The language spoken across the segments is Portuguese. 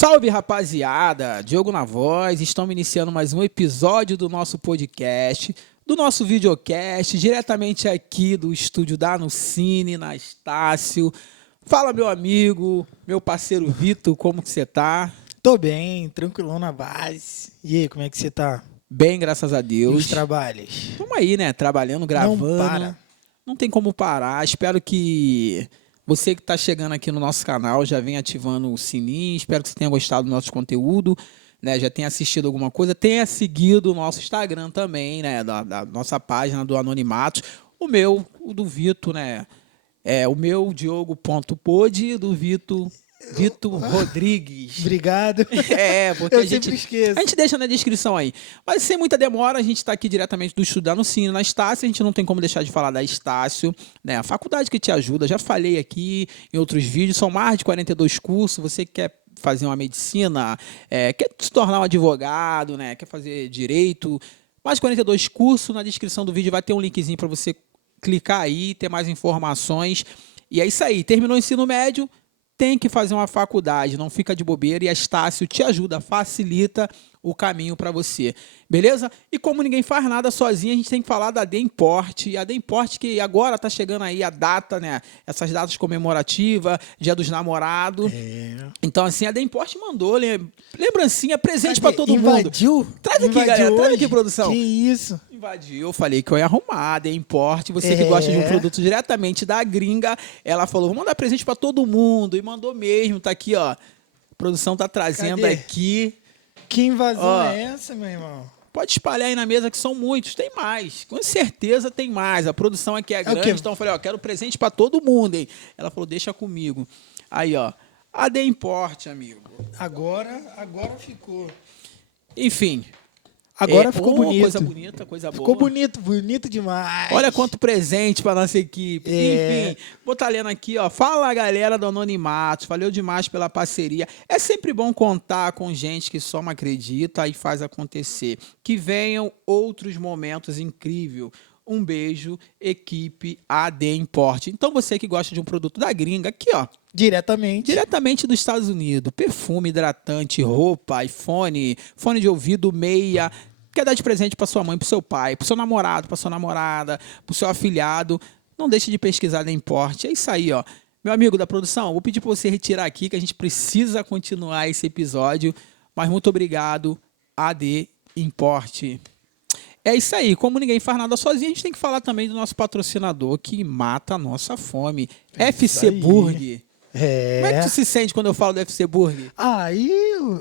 Salve, rapaziada! Diogo na voz, estamos iniciando mais um episódio do nosso podcast, do nosso videocast, diretamente aqui do estúdio da Anucine, na Estácio. Fala, meu amigo, meu parceiro Vitor, como que você tá? Tô bem, tranquilão na base. E aí, como é que você tá? Bem, graças a E Deus. os trabalhos? Estamos aí, né? Trabalhando, gravando. Não para. Não tem como parar. Espero que você que está chegando aqui no nosso canal já venha ativando o sininho. Espero que você tenha gostado do nosso conteúdo, né? Já tenha assistido alguma coisa. Tenha seguido o nosso Instagram também, né? Da nossa página do Anonimatos. O meu, o do Vitor, né? O meu, Diogo.pod, do Vitor Rodrigues. Obrigado. Porque Eu a gente sempre esqueço. A gente deixa na descrição aí. Mas sem muita demora, a gente está aqui diretamente do Estudar no Cine, na Estácio. A gente não tem como deixar de falar da Estácio, né? A faculdade que te ajuda. Já falei aqui em outros vídeos, são mais de 42 cursos. Você que quer fazer uma medicina, quer se tornar um advogado, né? Quer fazer direito. Mais de 42 cursos. Na descrição do vídeo vai ter um linkzinho para você clicar aí, ter mais informações. E é isso aí. Terminou o ensino médio, tem que fazer uma faculdade, não fica de bobeira, e a Estácio te ajuda, facilita o caminho para você, beleza? E como ninguém faz nada sozinho, a gente tem que falar da Import, e a Import que agora tá chegando aí a data, né? Essas datas comemorativas, Dia dos Namorados. Então assim, a Import mandou lembrancinha, presente para todo mundo. Invadiu? Traz aqui, galera, traz aqui, produção. Que isso? Invadiu, eu falei que eu ia arrumar, Import, você que gosta de um produto diretamente da gringa, ela falou, vou mandar presente para todo mundo, e mandou mesmo, tá aqui, ó, a produção tá trazendo aqui. Que invasão é essa, meu irmão? Pode espalhar aí na mesa que são muitos, tem mais, com certeza tem mais, a produção aqui é grande, então eu falei, ó, quero presente para todo mundo, hein, ela falou, deixa comigo, aí, ó, a Import, amigo. Agora ficou. Enfim. Agora ficou bonito. Coisa bonita, coisa boa. Ficou bonito demais. Olha quanto presente para nossa equipe. Enfim, vou estar lendo aqui, ó. Fala, galera do Anonimatos. Valeu demais pela parceria. É sempre bom contar com gente que só me acredita e faz acontecer. Que venham outros momentos incríveis. Um beijo, equipe AD Import. Então, você que gosta de um produto da gringa, aqui, ó. Diretamente dos Estados Unidos. Perfume, hidratante, roupa, iPhone, fone de ouvido, meia. Quer dar de presente para sua mãe, para seu pai, para seu namorado, para sua namorada, para o seu afilhado. Não deixe de pesquisar da Import. É isso aí, ó. Meu amigo da produção, vou pedir para você retirar aqui, que a gente precisa continuar esse episódio. Mas muito obrigado, AD Import. É isso aí, como ninguém faz nada sozinho, a gente tem que falar também do nosso patrocinador que mata a nossa fome, FC Burger. Como é que tu se sente quando eu falo do FC Burger? Aí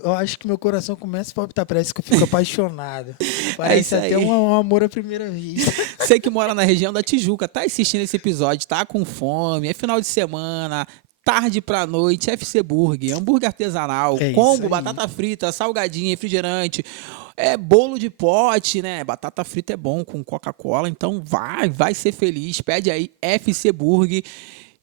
eu acho que meu coração começa a palpitar, parece que eu fico apaixonado. Parece até um amor à primeira vista. Você que mora na região da Tijuca, tá assistindo esse episódio, tá com fome, é final de semana, tarde pra noite, FC Burger, hambúrguer artesanal, combo, batata frita, salgadinho, refrigerante, bolo de pote, né? Batata frita é bom com Coca-Cola, então vai ser feliz. Pede aí FC Burger,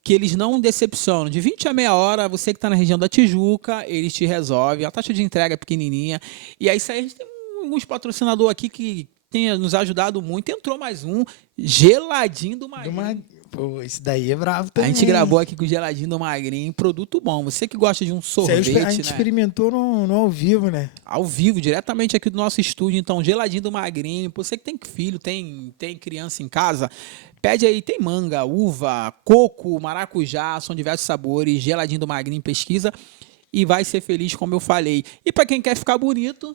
que eles não decepcionam. De 20 a meia hora, você que está na região da Tijuca, eles te resolvem. A taxa de entrega é pequenininha. E aí, a gente tem alguns patrocinadores aqui que tem nos ajudado muito. Entrou mais um, Geladinho do Magrinho. Pô, esse daí é bravo também. A gente gravou aqui com o Geladinho do Magrinho, produto bom. Você que gosta de um sorvete, a gente experimentou no ao vivo, né? Ao vivo, diretamente aqui do nosso estúdio. Então, Geladinho do Magrinho. Você que tem filho, tem criança em casa, pede aí, tem manga, uva, coco, maracujá, são diversos sabores. Geladinho do Magrinho, pesquisa e vai ser feliz, como eu falei. E para quem quer ficar bonito...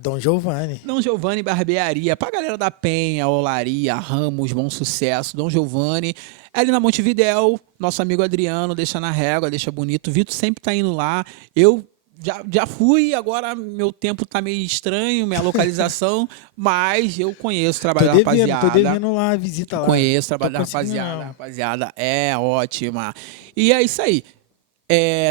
Dom Giovanni. Dom Giovanni Barbearia, pra galera da Penha, Olaria, Ramos, Bom Sucesso, Dom Giovanni. Ali na Montevidéu, nosso amigo Adriano, deixa na régua, deixa bonito. O Vitor sempre tá indo lá. Eu já fui, agora meu tempo tá meio estranho, minha localização, mas eu conheço o trabalho da rapaziada. Tô devendo lá a visita lá. Conheço o trabalho da rapaziada. A rapaziada é ótima. E é isso aí.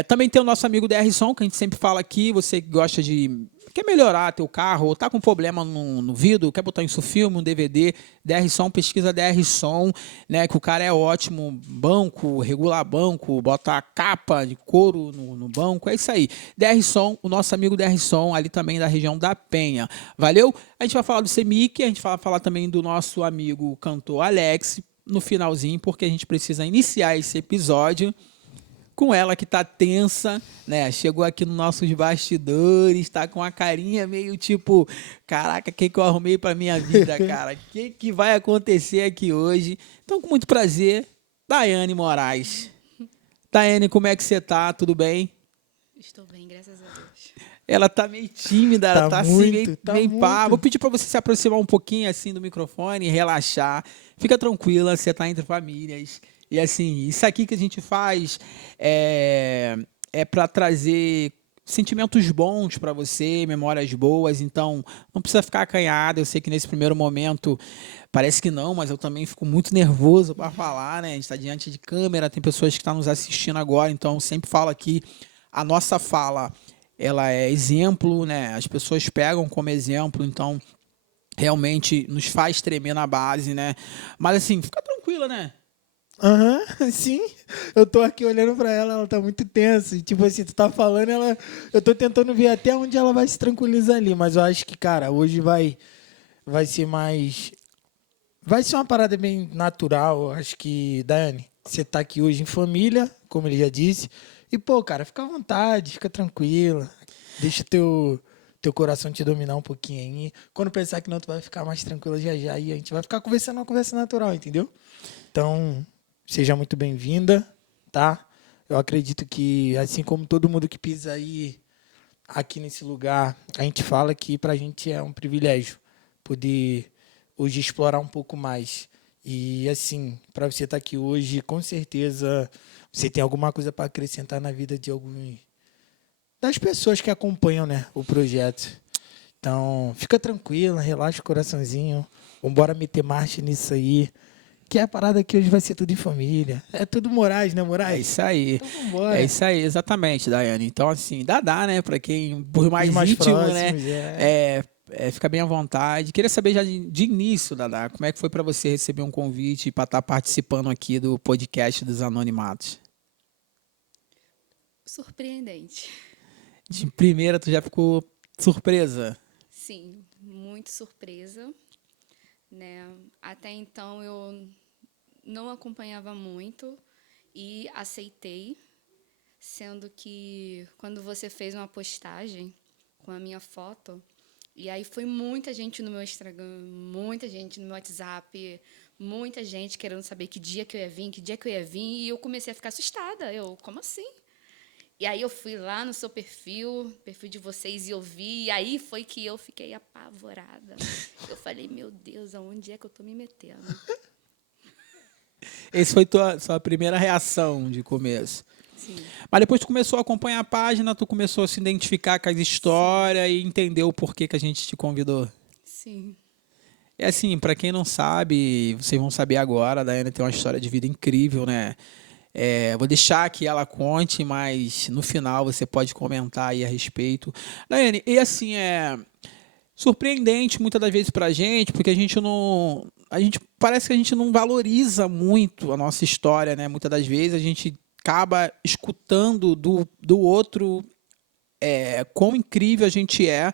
Também tem o nosso amigo DR Som, que a gente sempre fala aqui, você que gosta de... Quer melhorar teu carro, ou tá com problema no vidro, quer botar isso filme, um DVD, DR Som, pesquisa DR Som, né, que o cara é ótimo, banco, regula banco, bota a capa de couro no banco, é isso aí. DR Som, o nosso amigo DR Som, ali também da região da Penha, valeu? A gente vai falar do CEMIC, a gente vai falar também do nosso amigo cantor Alex, no finalzinho, porque a gente precisa iniciar esse episódio com ela que tá tensa, né? Chegou aqui nos nossos bastidores, tá com uma carinha meio tipo, caraca, o que que eu arrumei pra minha vida, cara? O que que vai acontecer aqui hoje? Então, com muito prazer, Daiane Moraes. Daiane, como é que você tá? Tudo bem? Estou bem, graças a Deus. Ela tá meio tímida, ela Tá tá assim, muito, tá meio pá. Vou muito. pedir pra você se aproximar um pouquinho assim do microfone, relaxar. Fica tranquila, você tá entre famílias. E assim, isso aqui que a gente faz é para trazer sentimentos bons pra você, memórias boas. Então, não precisa ficar acanhada. Eu sei que nesse primeiro momento parece que não, mas eu também fico muito nervoso para falar, né? A gente tá diante de câmera, tem pessoas que estão nos assistindo agora, então eu sempre falo aqui a nossa fala ela é exemplo, né? As pessoas pegam como exemplo, então realmente nos faz tremer na base, né? Mas assim, fica tranquila, né? Aham, sim. Eu tô aqui olhando pra ela, ela tá muito tensa. E, tipo assim, tu tá falando, eu tô tentando ver até onde ela vai se tranquilizar ali. Mas eu acho que, cara, hoje vai ser mais. Vai ser uma parada bem natural. Eu acho que, Daiane, você tá aqui hoje em família, como ele já disse. E, pô, cara, fica à vontade, fica tranquila. Deixa teu coração te dominar um pouquinho aí. Quando pensar que não, tu vai ficar mais tranquila já já. E a gente vai ficar conversando uma conversa natural, entendeu? Então, seja muito bem-vinda, tá? Eu acredito que, assim como todo mundo que pisa aí aqui nesse lugar, a gente fala que pra gente é um privilégio poder hoje explorar um pouco mais. E assim, para você estar aqui hoje, com certeza você tem alguma coisa para acrescentar na vida de alguns das pessoas que acompanham, né, o projeto. Então, fica tranquila, relaxa o coraçãozinho, vambora meter marcha nisso aí. Que é a parada que hoje vai ser tudo em família. É tudo Moraes, né, É Moraes? isso aí. Então É vambora. isso aí, exatamente, Daiane. Então, assim, dá, né? Pra quem, por Os mais mais íntimo, né? próximos, é. Fica bem à vontade. Queria saber já de início, Dadá, como é que foi pra você receber um convite para estar participando aqui do podcast dos Anonimatos? Surpreendente. De primeira, tu já ficou surpresa? Sim, muito surpresa, né? Até então eu não acompanhava muito e aceitei, sendo que quando você fez uma postagem com a minha foto, e aí foi muita gente no meu Instagram, muita gente no meu WhatsApp, muita gente querendo saber que dia que eu ia vir, que dia que eu ia vir, e eu comecei a ficar assustada. Eu, como assim? E aí eu fui lá no seu perfil de vocês, e eu vi, e aí foi que eu fiquei apavorada. Eu falei, meu Deus, aonde é que eu tô me metendo? Esse foi sua primeira reação de começo. Sim, Mas depois tu começou a acompanhar a página, tu começou a se identificar com as sim, histórias e entendeu o porquê que a gente te convidou. sim. É assim, pra quem não sabe, vocês vão saber agora, a Daiane tem uma história de vida incrível, né? Vou deixar que ela conte, mas no final você pode comentar aí a respeito. Daiane, e assim, surpreendente muitas das vezes pra gente, porque a gente não. A gente parece que a gente não valoriza muito a nossa história, né? Muitas das vezes a gente acaba escutando do outro quão incrível a gente é.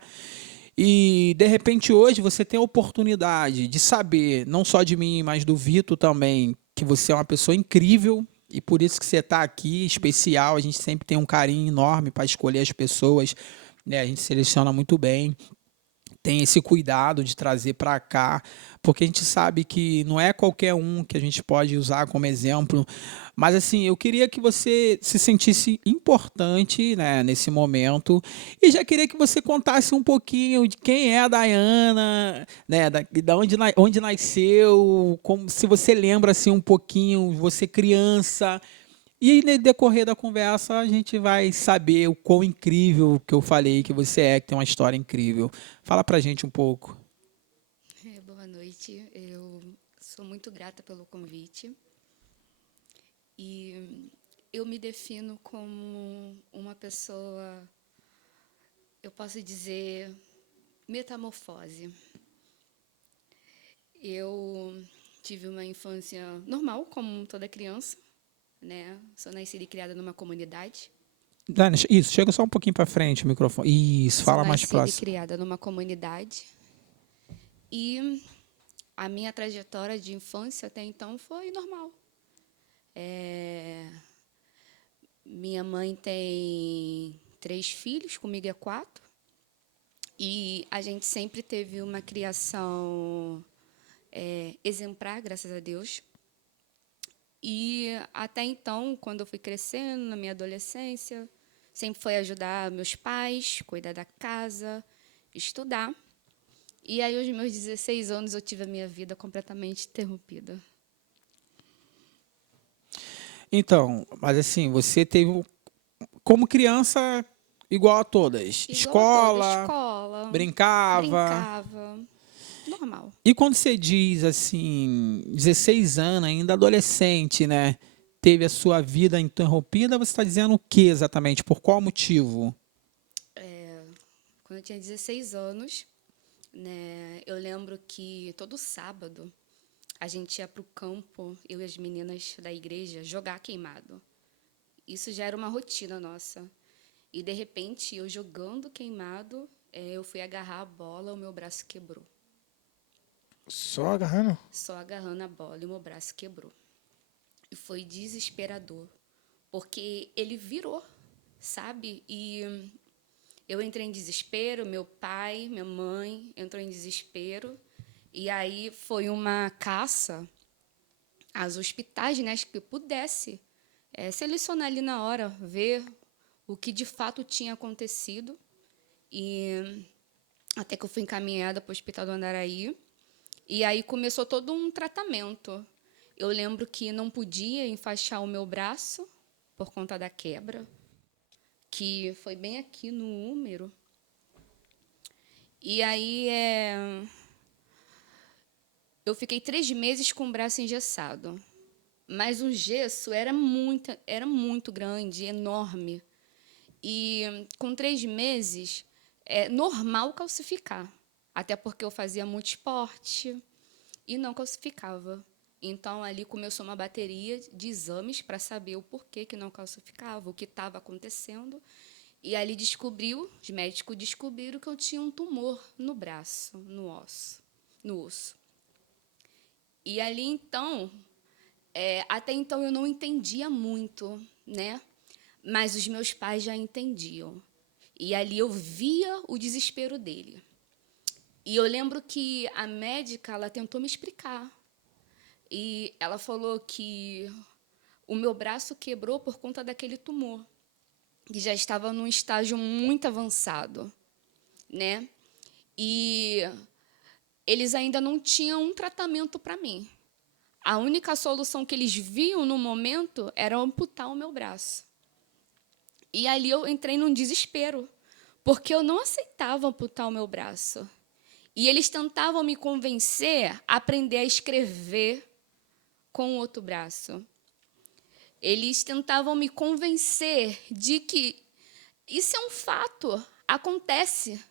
E de repente hoje você tem a oportunidade de saber, não só de mim, mas do Vitor também, que você é uma pessoa incrível. E por isso que você está aqui, especial. A gente sempre tem um carinho enorme para escolher as pessoas, né? A gente seleciona muito bem, tem esse cuidado de trazer para cá, porque a gente sabe que não é qualquer um que a gente pode usar como exemplo. Mas assim, eu queria que você se sentisse importante, né, nesse momento, e já queria que você contasse um pouquinho de quem é a Dayana, né, da onde nasceu, como se você lembra assim um pouquinho, você criança. E no decorrer da conversa a gente vai saber o quão incrível que eu falei que você é, que tem uma história incrível. Fala pra gente um pouco. Boa noite. Eu sou muito grata pelo convite. E eu me defino como uma pessoa, eu posso dizer, metamorfose. Eu tive uma infância normal, como toda criança, né? Sou nascida e criada numa comunidade. Dani, isso, chega só um pouquinho pra frente o microfone. Isso, Sou fala mais nascida e próximo. criada numa comunidade. E a minha trajetória de infância até então foi normal. Minha mãe tem 3 filhos, comigo é 4. E a gente sempre teve uma criação exemplar, graças a Deus. E até então, quando eu fui crescendo, na minha adolescência, sempre foi ajudar meus pais, cuidar da casa, estudar. E aí, aos meus 16 anos, eu tive a minha vida completamente interrompida. Então, mas assim, você teve, como criança, igual a todas. Igual a toda Escola, escola, brincava. brincava, normal. E quando você diz assim, 16 anos, ainda adolescente, né? Teve a sua vida interrompida, você está dizendo o que exatamente? Por qual motivo? Quando eu tinha 16 anos, né, eu lembro que todo sábado a gente ia para o campo, eu e as meninas da igreja, jogar queimado. Isso já era uma rotina nossa. E, de repente, eu jogando queimado, eu fui agarrar a bola, o meu braço quebrou. Só agarrando? Só agarrando a bola e o meu braço quebrou. E foi desesperador, porque ele virou, sabe? E eu entrei em desespero, meu pai, minha mãe entrou em desespero. E aí foi uma caça às hospitais, né, que pudesse selecionar ali na hora, ver o que de fato tinha acontecido. E até que eu fui encaminhada para o Hospital do Andaraí. E aí começou todo um tratamento. Eu lembro que não podia enfaixar o meu braço por conta da quebra, que foi bem aqui no úmero. E aí eu fiquei 3 meses com o braço engessado. Mas o gesso era muito grande, enorme. E com 3 meses, é normal calcificar. Até porque eu fazia muito esporte e não calcificava. Então, ali começou uma bateria de exames para saber o porquê que não calcificava, o que estava acontecendo. E ali os médicos descobriram que eu tinha um tumor no braço, no osso. E ali, então, até então eu não entendia muito, né? Mas os meus pais já entendiam. E ali eu via o desespero dele. E eu lembro que a médica, ela tentou me explicar. E ela falou que o meu braço quebrou por conta daquele tumor, que já estava num estágio muito avançado, né? E eles ainda não tinham um tratamento para mim. A única solução que eles viam no momento era amputar o meu braço. E ali eu entrei num desespero, porque eu não aceitava amputar o meu braço. E eles tentavam me convencer a aprender a escrever com o outro braço. Eles tentavam me convencer de que isso é um fato, acontece.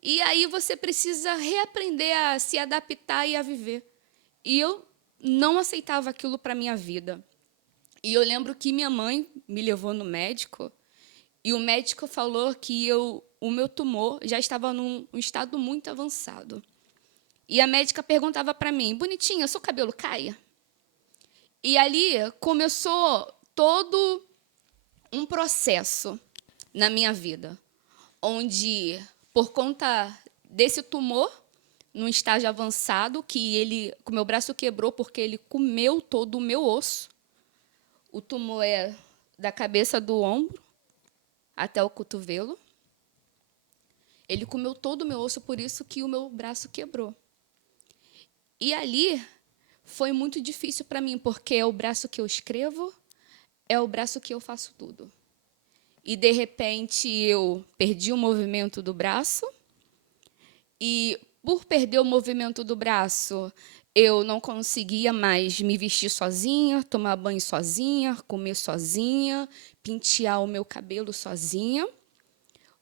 E aí você precisa reaprender a se adaptar e a viver. E eu não aceitava aquilo para a minha vida. E eu lembro que minha mãe me levou no médico e o médico falou que o meu tumor já estava num estado muito avançado. E a médica perguntava para mim, bonitinha, seu cabelo cai? E ali começou todo um processo na minha vida, onde, por conta desse tumor, num estágio avançado, que o meu braço quebrou porque ele comeu todo o meu osso. O tumor é da cabeça do ombro até o cotovelo. Ele comeu todo o meu osso, por isso que o meu braço quebrou. E ali foi muito difícil para mim, porque é o braço que eu escrevo, é o braço que eu faço tudo. E, de repente, eu perdi o movimento do braço. E, por perder o movimento do braço, eu não conseguia mais me vestir sozinha, tomar banho sozinha, comer sozinha, pentear o meu cabelo sozinha.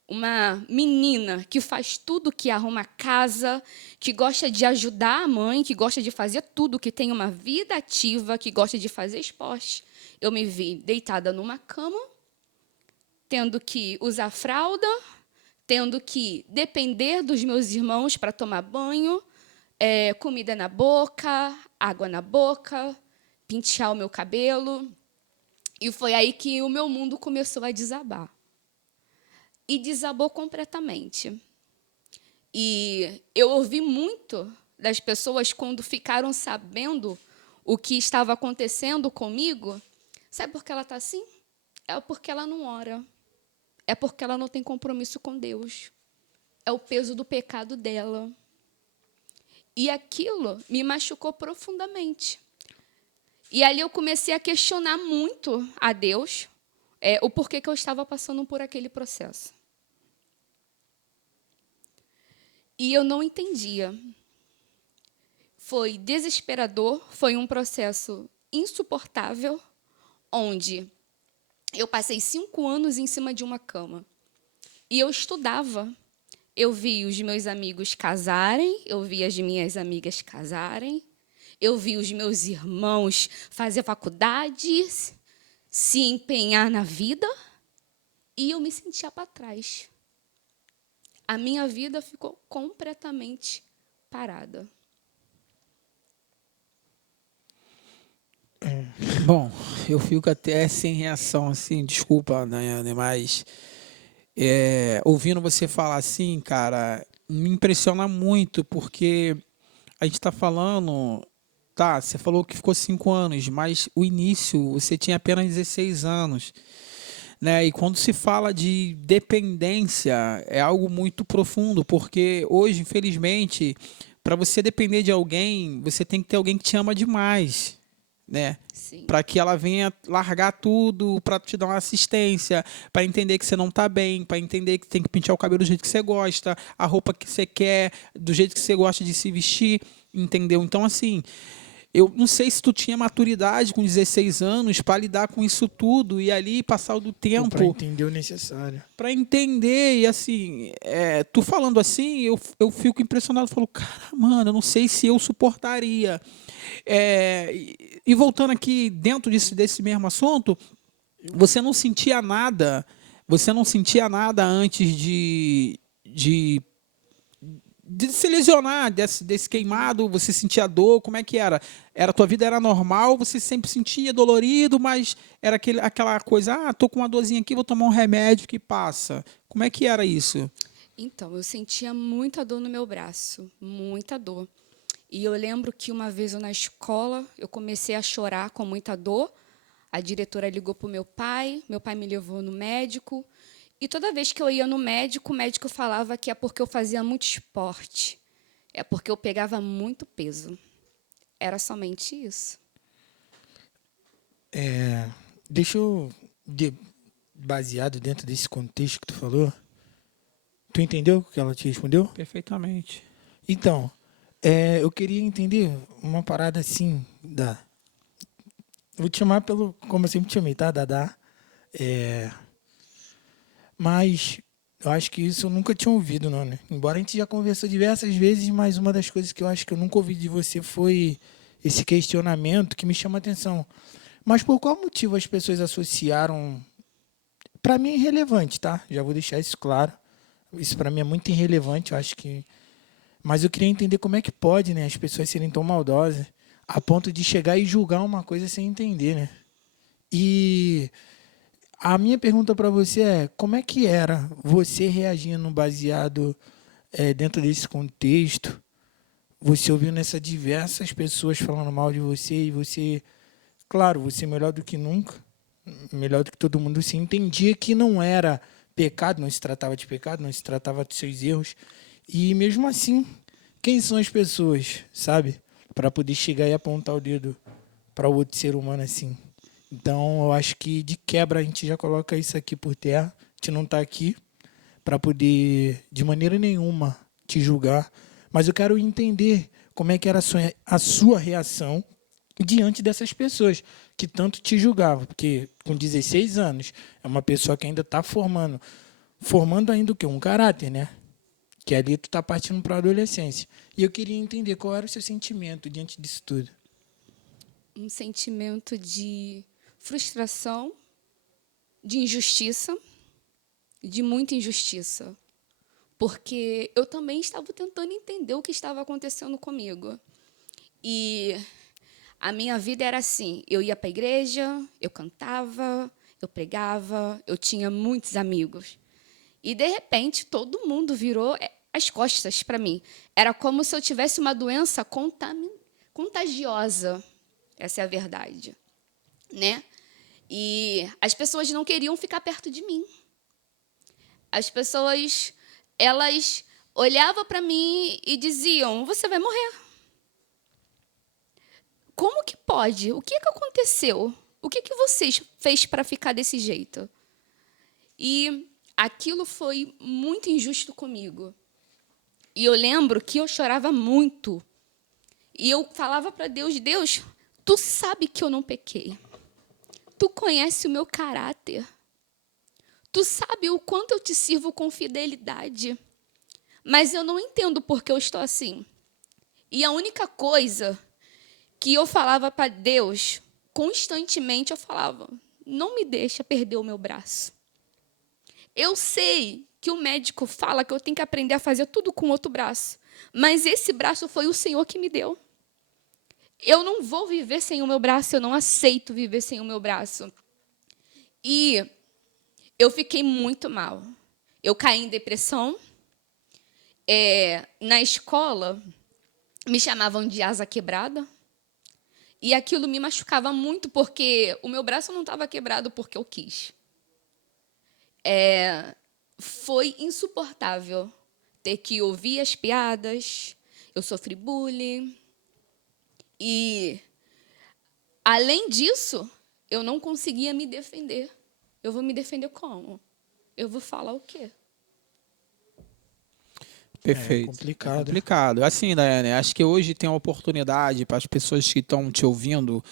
Uma menina que faz tudo, que arruma a casa, que gosta de ajudar a mãe, que gosta de fazer tudo, que tem uma vida ativa, que gosta de fazer esporte. Eu me vi deitada numa cama, tendo que usar fralda, tendo que depender dos meus irmãos para tomar banho, comida na boca, água na boca, pentear o meu cabelo. E foi aí que o meu mundo começou a desabar. E desabou completamente. E eu ouvi muito das pessoas quando ficaram sabendo o que estava acontecendo comigo. Sabe por que ela está assim? É porque ela não ora. É porque ela não tem compromisso com Deus. É o peso do pecado dela. E aquilo me machucou profundamente. E ali eu comecei a questionar muito a Deus o porquê que eu estava passando por aquele processo. E eu não entendia. Foi desesperador, foi um processo insuportável, onde eu passei 5 anos em cima de uma cama. E eu estudava. Eu vi os meus amigos casarem, eu vi as minhas amigas casarem, eu vi os meus irmãos fazer faculdade, se empenhar na vida, e eu me sentia para trás. A minha vida ficou completamente parada. Bom, eu fico até sem reação, assim, desculpa, Daiane, mas ouvindo você falar assim, cara, me impressiona muito, porque a gente está falando, tá, você falou que ficou 5 anos, mas o início, você tinha apenas 16 anos, né? E quando se fala de dependência, é algo muito profundo, porque hoje, infelizmente, para você depender de alguém, você tem que ter alguém que te ama demais, né? Sim. Para que ela venha largar tudo, para te dar uma assistência, para entender que você não tá bem, para entender que tem que pentear o cabelo do jeito que você gosta, a roupa que você quer, do jeito que você gosta de se vestir, entendeu? Então, assim, eu não sei se tu tinha maturidade com 16 anos para lidar com isso tudo e ali passar do Ou para tempo entender o necessário. para entender. E assim, tu falando assim, eu fico impressionado. Eu falo, cara, mano, eu não sei se eu suportaria. E voltando aqui dentro desse mesmo assunto, você não sentia nada, você não sentia nada antes de se lesionar, desse queimado, você sentia dor, como é que era? Tua vida era normal, você sempre sentia dolorido, mas era aquela coisa, tô com uma dorzinha aqui, vou tomar um remédio que passa. Como é que era isso? Então, eu sentia muita dor no meu braço, muita dor. E eu lembro que uma vez eu na escola, eu comecei a chorar com muita dor. A diretora ligou para o meu pai me levou no médico. E toda vez que eu ia no médico, o médico falava que é porque eu fazia muito esporte. É porque eu pegava muito peso. Era somente isso. Deixa eu, baseado dentro desse contexto que tu falou, tu entendeu o que ela te respondeu? Perfeitamente. Então, eu queria entender uma parada assim, vou te chamar como eu sempre te chamei, tá, Dadá? Mas eu acho que isso eu nunca tinha ouvido, não, né? Embora a gente já conversou diversas vezes, mas uma das coisas que eu acho que eu nunca ouvi de você foi esse questionamento que me chama a atenção. Mas por qual motivo as pessoas associaram? Para mim é irrelevante, tá? Já vou deixar isso claro. Isso para mim é muito irrelevante, eu acho que. Mas eu queria entender como é que pode, né, as pessoas serem tão maldosas a ponto de chegar e julgar uma coisa sem entender, né? E a minha pergunta para você é, como é que era você reagindo baseado dentro desse contexto? Você ouvindo essas diversas pessoas falando mal de você e você, claro, você melhor do que nunca, melhor do que todo mundo, você entendia que não era pecado, não se tratava de pecado, não se tratava de seus erros. E mesmo assim, quem são as pessoas, sabe? Para poder chegar e apontar o dedo para o outro ser humano assim. Então, eu acho que de quebra a gente já coloca isso aqui por terra. A gente não está aqui para poder, de maneira nenhuma, te julgar. Mas eu quero entender como é que era a sua reação diante dessas pessoas que tanto te julgavam. Porque com 16 anos, é uma pessoa que ainda está formando ainda o quê? Um caráter, né? Que ali tu está partindo para a adolescência. E eu queria entender qual era o seu sentimento diante disso tudo. Um sentimento de frustração, de injustiça, de muita injustiça. Porque eu também estava tentando entender o que estava acontecendo comigo. E A minha vida era assim, eu ia para a igreja, eu cantava, eu pregava, eu tinha muitos amigos. E, de repente, todo mundo virou as costas para mim. Era como se eu tivesse uma doença contagiosa. Essa é a verdade, né? E as pessoas não queriam ficar perto de mim. As pessoas, elas olhavam para mim e diziam, você vai morrer. Como que pode? O que aconteceu? O que você fez para ficar desse jeito? E aquilo foi muito injusto comigo. E eu lembro que eu chorava muito. E eu falava para Deus, Deus, tu sabe que eu não pequei. Tu conhece o meu caráter. Tu sabe o quanto eu te sirvo com fidelidade. Mas eu não entendo por que eu estou assim. E a única coisa que eu falava para Deus, constantemente eu falava, não me deixa perder o meu braço. Eu sei que o médico fala que eu tenho que aprender a fazer tudo com o outro braço. Mas esse braço foi o Senhor que me deu. Eu não vou viver sem o meu braço, eu não aceito viver sem o meu braço. E eu fiquei muito mal. Eu caí em depressão. Na escola, me chamavam de asa quebrada. E aquilo me machucava muito, porque o meu braço não estava quebrado porque eu quis. Foi insuportável ter que ouvir as piadas. Eu sofri bullying. E, além disso, eu não conseguia me defender. Eu vou me defender como? Eu vou falar o quê? Perfeito. Complicado. É complicado. Assim, Daiane, acho que hoje tem uma oportunidade para as pessoas que estão te ouvindo,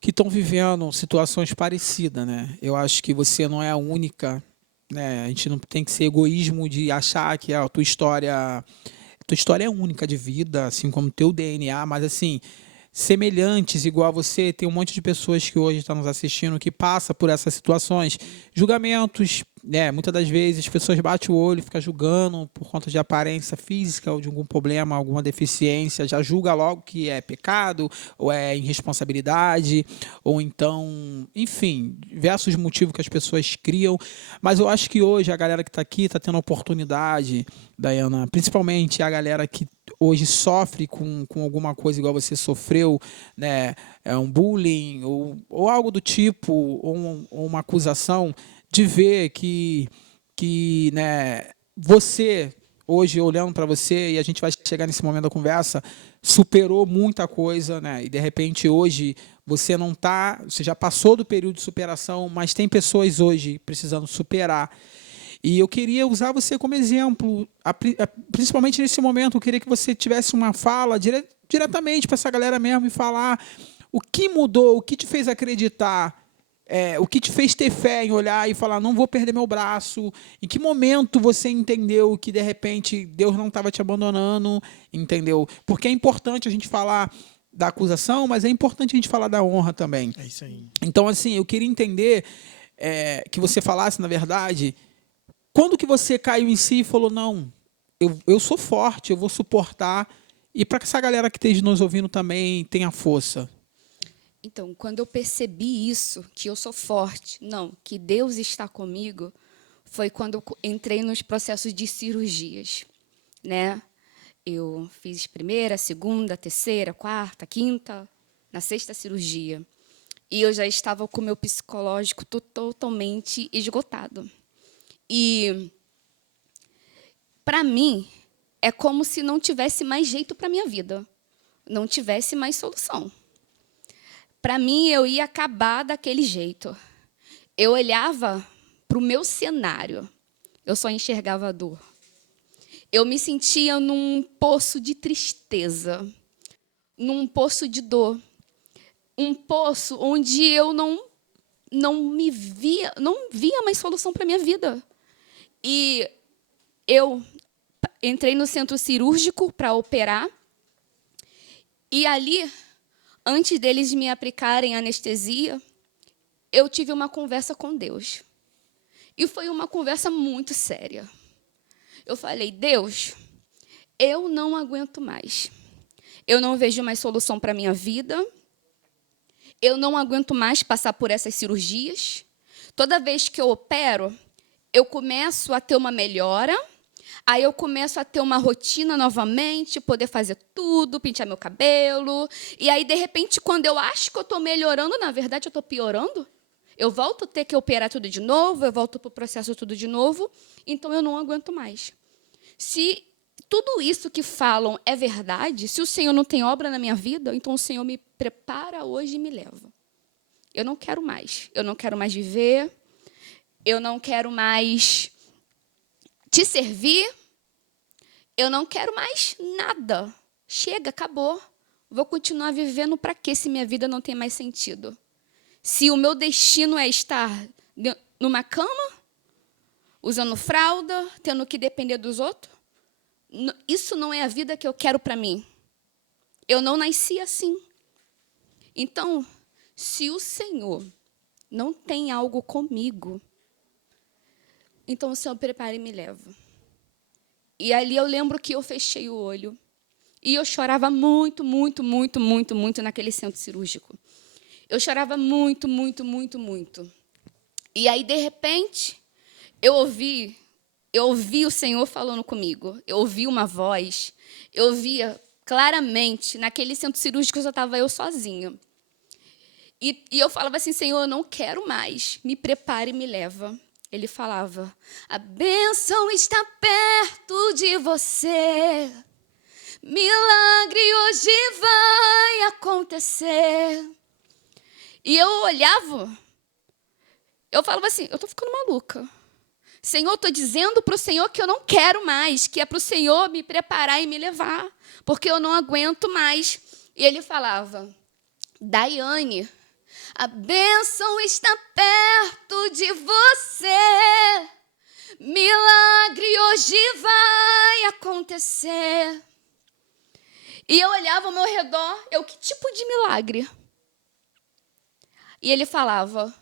que estão vivendo situações parecidas, né? Eu acho que você não é a única, né? A gente não tem que ser egoísmo de achar que a tua história é única de vida, assim como teu DNA, mas assim, semelhantes, igual a você, tem um monte de pessoas que hoje estão nos assistindo que passa por essas situações, julgamentos, né? Muitas das vezes as pessoas batem o olho, ficam julgando por conta de aparência física ou de algum problema, alguma deficiência, já julga logo que é pecado ou é irresponsabilidade, ou então, enfim, diversos motivos que as pessoas criam. Mas eu acho que hoje a galera que está aqui está tendo a oportunidade, Daiana, principalmente a galera que hoje sofre com alguma coisa igual você sofreu, né, um bullying ou algo do tipo, ou uma acusação, de ver que né, você, hoje, olhando para você, e a gente vai chegar nesse momento da conversa, superou muita coisa, né, e de repente hoje você não está, você já passou do período de superação, mas tem pessoas hoje precisando superar. E eu queria usar você como exemplo, principalmente nesse momento, eu queria que você tivesse uma fala diretamente para essa galera mesmo e falar o que mudou, o que te fez acreditar, o que te fez ter fé em olhar e falar, não vou perder meu braço, em que momento você entendeu que, de repente, Deus não estava te abandonando, entendeu? Porque é importante a gente falar da acusação, mas é importante a gente falar da honra também. É isso aí. Então, assim, eu queria entender que você falasse, na verdade, quando que você caiu em si e falou, não, eu sou forte, eu vou suportar, e para que essa galera que esteja nos ouvindo também tenha força? Então, quando eu percebi isso, que eu sou forte, não, que Deus está comigo, foi quando eu entrei nos processos de cirurgias, né? Eu fiz primeira, segunda, terceira, quarta, quinta, na sexta cirurgia. E eu já estava com o meu psicológico totalmente esgotado. E, para mim, é como se não tivesse mais jeito para a minha vida. Não tivesse mais solução. Para mim, eu ia acabar daquele jeito. Eu olhava para o meu cenário, eu só enxergava a dor. Eu me sentia num poço de tristeza, num poço de dor, um poço onde eu não via mais solução para a minha vida. E eu entrei no centro cirúrgico para operar, e ali, antes deles me aplicarem anestesia, eu tive uma conversa com Deus. E foi uma conversa muito séria. Eu falei, Deus, eu não aguento mais. Eu não vejo mais solução para a minha vida. eu não aguento mais passar por essas cirurgias. Toda vez que eu opero, eu começo a ter uma melhora, aí eu começo a ter uma rotina novamente, poder fazer tudo, pentear meu cabelo. E aí, de repente, quando eu acho que eu estou melhorando, na verdade, eu estou piorando. Eu volto a ter que operar tudo de novo, eu volto para o processo tudo de novo, então eu não aguento mais. Se tudo isso que falam é verdade, se o Senhor não tem obra na minha vida, então o Senhor me prepara hoje e me leva. Eu não quero mais. Eu não quero mais viver. Eu não quero mais te servir. Eu não quero mais nada. Chega, acabou. Vou continuar vivendo para quê se minha vida não tem mais sentido? Se o meu destino é estar numa cama, usando fralda, tendo que depender dos outros, isso não é a vida que eu quero para mim. Eu não nasci assim. Então, se o Senhor não tem algo comigo, então o Senhor prepara e me leva. E ali eu lembro que eu fechei o olho. E eu chorava muito, muito, muito, muito, muito naquele centro cirúrgico. Eu chorava muito, muito, muito, muito. E aí, de repente, eu ouvi o Senhor falando comigo. Eu ouvi uma voz. Eu via claramente, naquele centro cirúrgico, só estava eu sozinha. E eu falava assim, Senhor, eu não quero mais. Me prepare e me leva. Ele falava, a bênção está perto de você. Milagre hoje vai acontecer. E eu olhava, eu falava assim, eu estou ficando maluca. Senhor, estou dizendo para o Senhor que eu não quero mais, que é para o Senhor me preparar e me levar, porque eu não aguento mais. E ele falava, Daiane, a bênção está perto de você. Milagre hoje vai acontecer. E eu olhava ao meu redor, que tipo de milagre? E ele falava,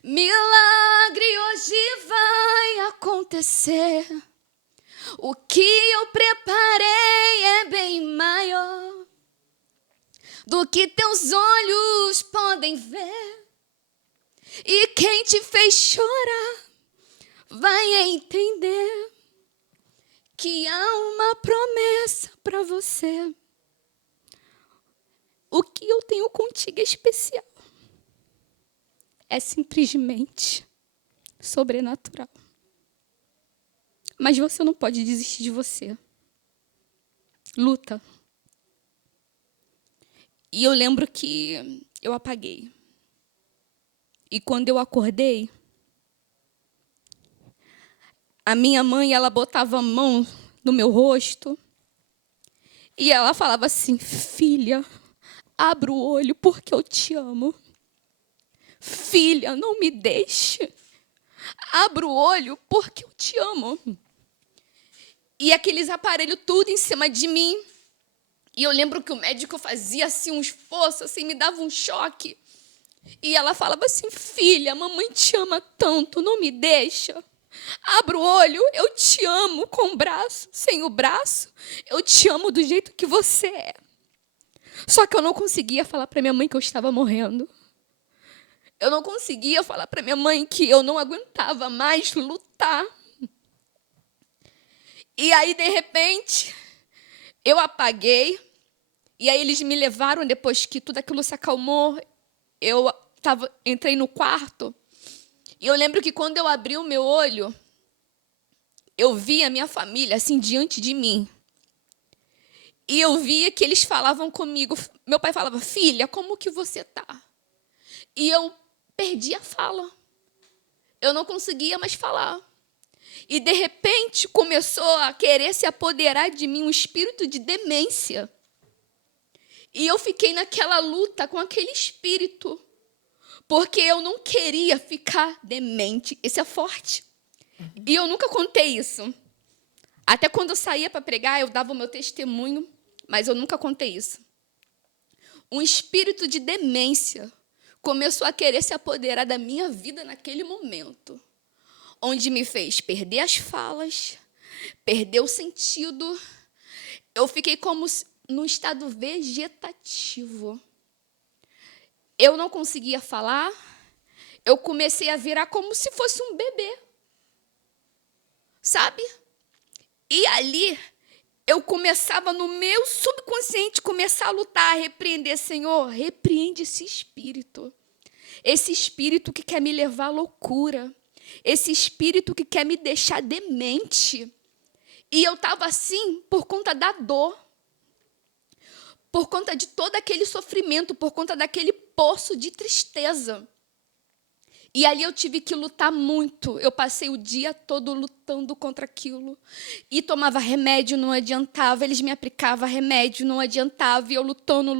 milagre hoje vai acontecer. O que eu preparei é bem maior do que teus olhos podem ver. E quem te fez chorar vai entender que há uma promessa para você. O que eu tenho contigo é especial. É simplesmente sobrenatural. Mas você não pode desistir de você. Luta. E eu lembro que eu apaguei. E quando eu acordei, a minha mãe, ela botava a mão no meu rosto e ela falava assim, filha, abra o olho porque eu te amo. Filha, não me deixe. Abra o olho porque eu te amo. E aqueles aparelhos tudo em cima de mim. E eu lembro que o médico fazia assim um esforço, assim, me dava um choque. E ela falava assim, filha, a mamãe te ama tanto, não me deixa. Abra o olho, eu te amo com o braço, sem o braço. Eu te amo do jeito que você é. Só que eu não conseguia falar para minha mãe que eu estava morrendo. Eu não conseguia falar para minha mãe que eu não aguentava mais lutar. E aí, de repente, eu apaguei. E aí eles me levaram, depois que tudo aquilo se acalmou, entrei no quarto. E eu lembro que quando eu abri o meu olho, eu vi a minha família assim diante de mim. E eu via que eles falavam comigo. Meu pai falava, filha, como que você está? E eu perdi a fala. Eu não conseguia mais falar. E, de repente, começou a querer se apoderar de mim um espírito de demência. E eu fiquei naquela luta com aquele espírito. Porque eu não queria ficar demente. Isso é forte. E eu nunca contei isso. Até quando eu saía para pregar, eu dava o meu testemunho, mas eu nunca contei isso. Um espírito de demência começou a querer se apoderar da minha vida naquele momento, onde me fez perder as falas, perder o sentido. Eu fiquei como num estado vegetativo. Eu não conseguia falar, eu comecei a virar como se fosse um bebê, sabe? E ali, eu começava no meu subconsciente, começar a lutar, a repreender. Senhor, repreende esse espírito que quer me levar à loucura, esse espírito que quer me deixar demente. E eu estava assim por conta da dor, por conta de todo aquele sofrimento, por conta daquele poço de tristeza. E ali eu tive que lutar muito. Eu passei o dia todo lutando contra aquilo. E tomava remédio, não adiantava. Eles me aplicavam remédio, não adiantava. E eu lutando.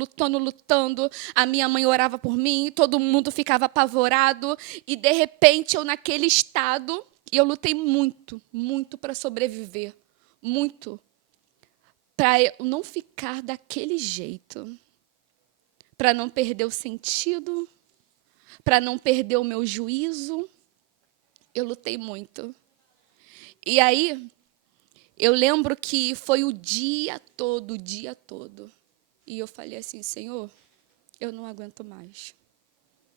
A minha mãe orava por mim, todo mundo ficava apavorado. E, de repente, eu naquele estado, e eu lutei muito, muito para sobreviver. Muito. Para eu não ficar daquele jeito. Para não perder o sentido, para não perder o meu juízo. Eu lutei muito. E aí, eu lembro que foi o dia todo. E eu falei assim, Senhor, eu não aguento mais.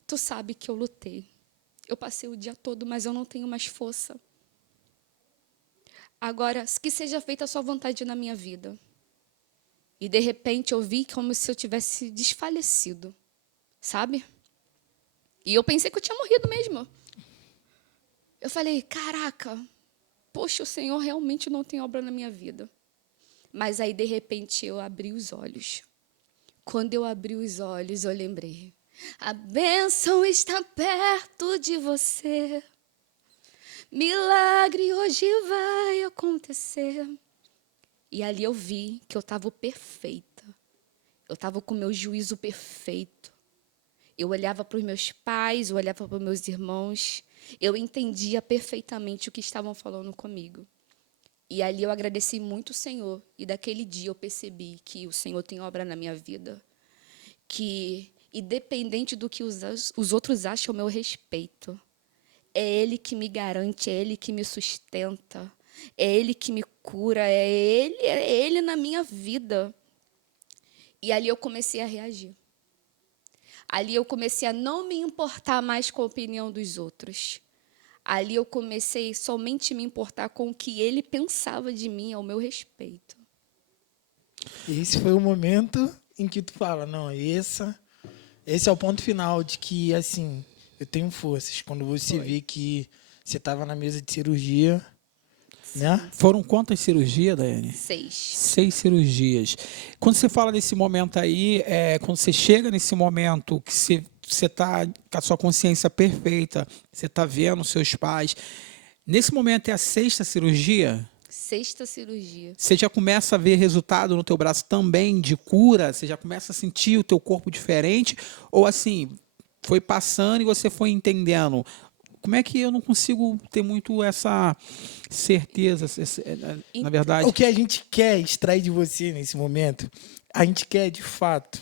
Tu sabe que eu lutei. Eu passei o dia todo, mas eu não tenho mais força. Agora, que seja feita a sua vontade na minha vida. E, de repente, eu vi como se eu tivesse desfalecido. Sabe? E eu pensei que eu tinha morrido mesmo. Eu falei, caraca, poxa, o Senhor realmente não tem obra na minha vida. Mas aí, de repente, eu abri os olhos. Quando eu abri os olhos, eu lembrei. A bênção está perto de você. Milagre hoje vai acontecer. E ali eu vi que eu estava perfeita. Eu estava com o meu juízo perfeito. Eu olhava para os meus pais, eu olhava para os meus irmãos. Eu entendia perfeitamente o que estavam falando comigo. E ali eu agradeci muito o Senhor. E daquele dia eu percebi que o Senhor tem obra na minha vida. Que, independente do que os outros acham ao meu respeito, é Ele que me garante, é Ele que me sustenta, é Ele que me cura, é Ele na minha vida. E ali eu comecei a reagir. Ali eu comecei a não me importar mais com a opinião dos outros. Ali eu comecei somente a me importar com o que ele pensava de mim ao meu respeito. Esse foi o momento em que tu fala, não, esse é o ponto final de que, assim, eu tenho forças. Quando você vê que você estava na mesa de cirurgia, né? Foram quantas cirurgias, Daiane? 6. 6 cirurgias. Quando você fala desse momento aí, quando você chega nesse momento que você está com a sua consciência perfeita, você está vendo seus pais, nesse momento é a 6ª cirurgia? 6ª cirurgia. Você já começa a ver resultado no teu braço também de cura? Você já começa a sentir o teu corpo diferente? Ou assim, foi passando e você foi entendendo? Como é que eu não consigo ter muito essa certeza, na verdade? O que a gente quer extrair de você nesse momento, a gente quer, de fato,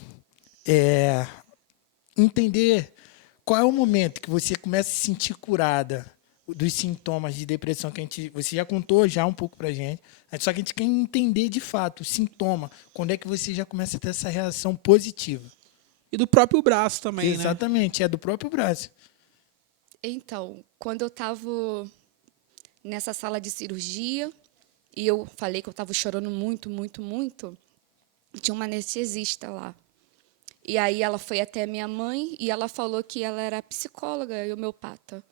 entender qual é o momento que você começa a se sentir curada dos sintomas de depressão que você já contou já um pouco pra gente, só que a gente quer entender de fato o sintoma, quando é que você já começa a ter essa reação positiva. E do próprio braço também, Exatamente, é do próprio braço. Então, quando eu estava nessa sala de cirurgia, e eu falei que eu estava chorando muito, tinha uma anestesista lá. E aí ela foi até a minha mãe e ela falou que ela era psicóloga e homeopata.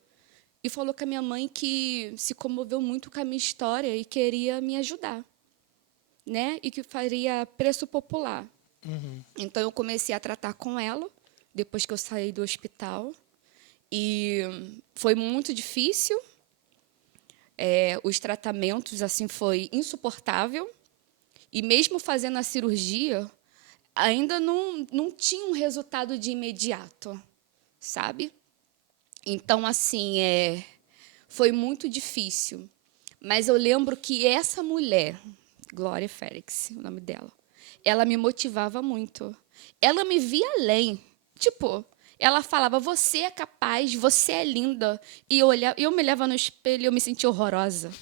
E falou com a minha mãe que se comoveu muito com a minha história e queria me ajudar, né? E que faria preço popular. Então, eu comecei a tratar com ela, depois que eu saí do hospital. E foi muito difícil. Os tratamentos, assim, foi insuportável. E mesmo fazendo a cirurgia, ainda não tinha um resultado de imediato, sabe? Então, assim, foi muito difícil. Mas eu lembro que essa mulher, Glória Félix, o nome dela, ela me motivava muito. Ela me via além. Tipo, ela falava, você é capaz, você é linda. E eu me olhava no espelho e eu me sentia horrorosa.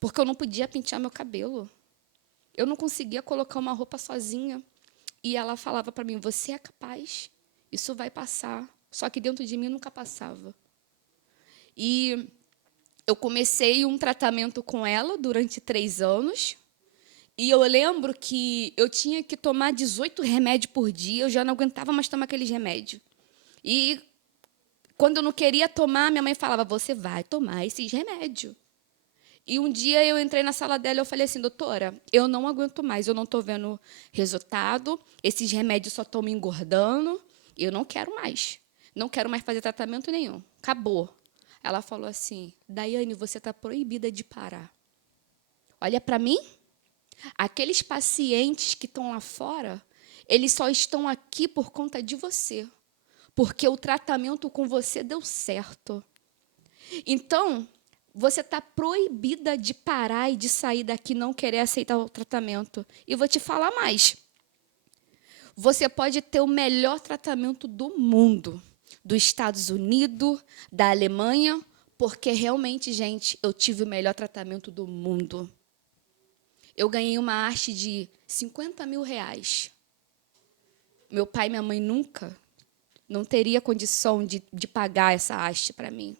Porque eu não podia pentear meu cabelo. Eu não conseguia colocar uma roupa sozinha. E ela falava para mim, você é capaz. isso vai passar. Só que dentro de mim nunca passava. E eu comecei um tratamento com ela durante 3 anos. E eu lembro que eu tinha que tomar 18 remédios por dia. Eu já não aguentava mais tomar aqueles remédios. E quando eu não queria tomar, minha mãe falava, você vai tomar esses remédios. E um dia eu entrei na sala dela e eu falei assim, doutora, eu não aguento mais, eu não estou vendo resultado, esses remédios só estão me engordando, eu não quero mais. Não quero mais fazer tratamento nenhum. Acabou. Ela falou assim, Daiane, você está proibida de parar. Olha para mim, aqueles pacientes que estão lá fora, eles só estão aqui por conta de você. Porque o tratamento com você deu certo. Então, você está proibida de parar e de sair daqui e não querer aceitar o tratamento. E vou te falar mais. Você pode ter o melhor tratamento do mundo, dos Estados Unidos, da Alemanha, porque realmente, gente, eu tive o melhor tratamento do mundo. Eu ganhei uma haste de 50 mil reais. Meu pai e minha mãe nunca não teria condição de pagar essa haste para mim.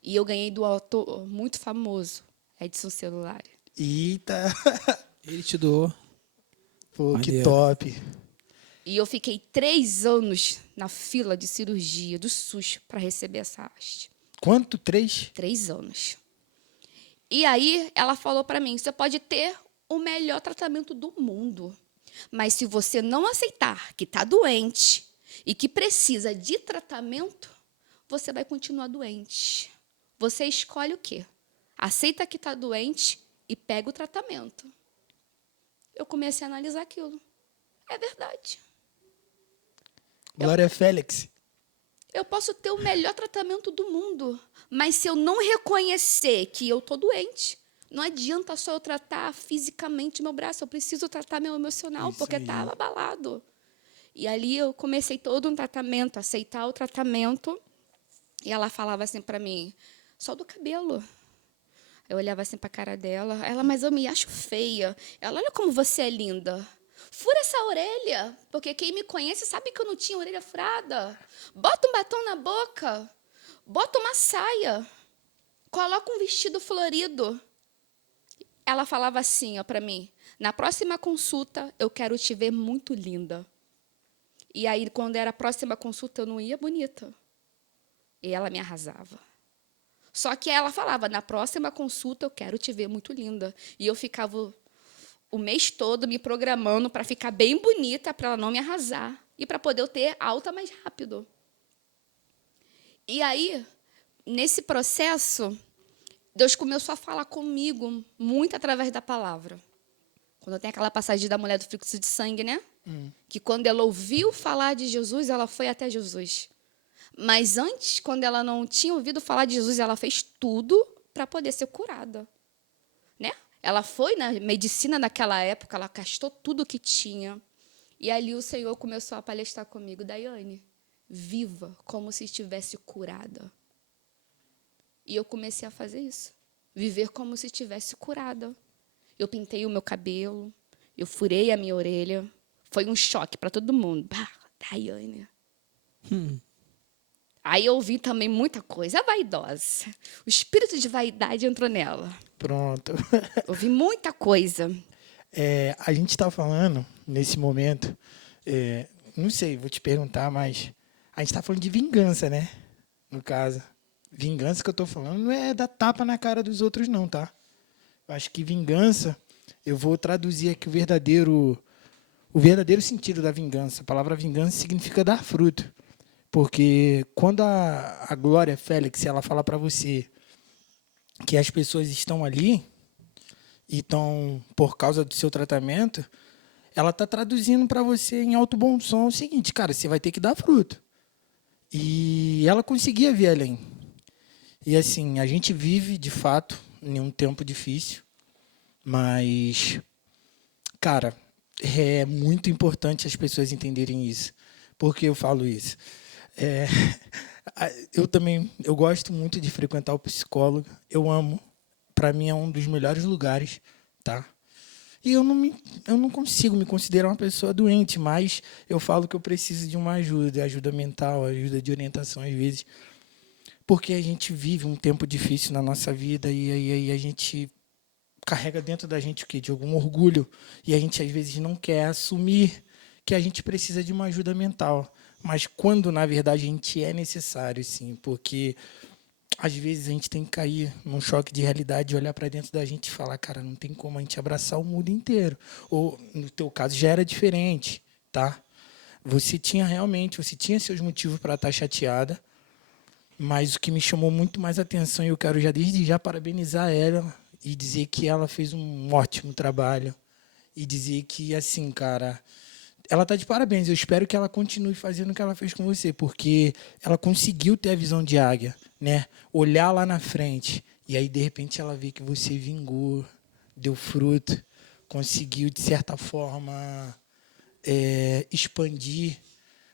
E eu ganhei do autor muito famoso, Edson Celulari. Eita! Ele te doou. Pô, que Maneiro. top. E eu fiquei 3 anos na fila de cirurgia do SUS para receber essa haste. Quanto? 3? 3 anos. E aí ela falou para mim, você pode ter o melhor tratamento do mundo, mas se você não aceitar que está doente e que precisa de tratamento, você vai continuar doente. Você escolhe o quê? Aceita que está doente e pega o tratamento. Eu comecei a analisar aquilo. É verdade. Glória Félix. Eu posso ter o melhor tratamento do mundo, mas se eu não reconhecer que eu estou doente, não adianta só eu tratar fisicamente meu braço, eu preciso tratar meu emocional, Isso porque aí. estava abalado. E ali eu comecei todo um tratamento, aceitar o tratamento, e ela falava assim para mim, só do cabelo. Eu olhava assim para a cara dela, ela, mas eu me acho feia. Ela, olha como você é linda. Fura essa orelha, porque quem me conhece sabe que eu não tinha orelha furada. Bota um batom na boca, bota uma saia, coloca um vestido florido. Ela falava assim para mim, na próxima consulta eu quero te ver muito linda. E aí, quando era a próxima consulta, eu não ia bonita. E ela me arrasava. Só que ela falava, na próxima consulta eu quero te ver muito linda. E eu ficava o mês todo me programando para ficar bem bonita, para ela não me arrasar. E para poder eu ter alta mais rápido. E aí, nesse processo, Deus começou a falar comigo muito através da palavra. Quando tem aquela passagem da mulher do fluxo de sangue, né? Que quando ela ouviu falar de Jesus, ela foi até Jesus. Mas antes, quando ela não tinha ouvido falar de Jesus, ela fez tudo para poder ser curada. Né? Ela foi na medicina naquela época, ela gastou tudo que tinha. E ali o Senhor começou a palestrar comigo, Daiane, viva como se estivesse curada. E eu comecei a fazer isso, viver como se estivesse curada. Eu pintei o meu cabelo, eu furei a minha orelha. Foi um choque para todo mundo. Bah, Daiane. Aí eu ouvi também muita coisa, a vaidosa. O espírito de vaidade entrou nela. Pronto. Ouvi muita coisa. A gente está falando, nesse momento, não sei, vou te perguntar, mas a gente está falando de vingança, né? No caso. Vingança que eu estou falando não é dar tapa na cara dos outros, não, tá? Eu acho que vingança, eu vou traduzir aqui o verdadeiro sentido da vingança. A palavra vingança significa dar fruto. Porque quando a Glória Félix, ela fala para você que as pessoas estão ali e estão por causa do seu tratamento, ela está traduzindo para você em alto bom som o seguinte, cara, você vai ter que dar fruto. E ela conseguia ver além. E assim, a gente vive, de fato, em um tempo difícil, mas, cara, é muito importante as pessoas entenderem isso. Por que eu falo isso? Eu gosto muito de frequentar o psicólogo, eu amo, para mim é um dos melhores lugares, tá? E eu não consigo me considerar uma pessoa doente, mas eu falo que eu preciso de uma ajuda mental, ajuda de orientação às vezes, porque a gente vive um tempo difícil na nossa vida e aí a gente carrega dentro da gente o quê? De algum orgulho, e a gente às vezes não quer assumir que a gente precisa de uma ajuda mental, mas quando na verdade a gente é necessário, sim, porque às vezes a gente tem que cair num choque de realidade, olhar para dentro da gente e falar, cara, não tem como a gente abraçar o mundo inteiro. Ou, no teu caso, já era diferente, tá? Você tinha seus motivos para estar chateada, mas o que me chamou muito mais atenção, e eu quero já desde já parabenizar ela e dizer que ela fez um ótimo trabalho, e dizer que, assim, cara, ela tá de parabéns. Eu espero que ela continue fazendo o que ela fez com você, porque ela conseguiu ter a visão de águia, né? Olhar lá na frente e aí de repente ela vê que você vingou, deu fruto, conseguiu de certa forma expandir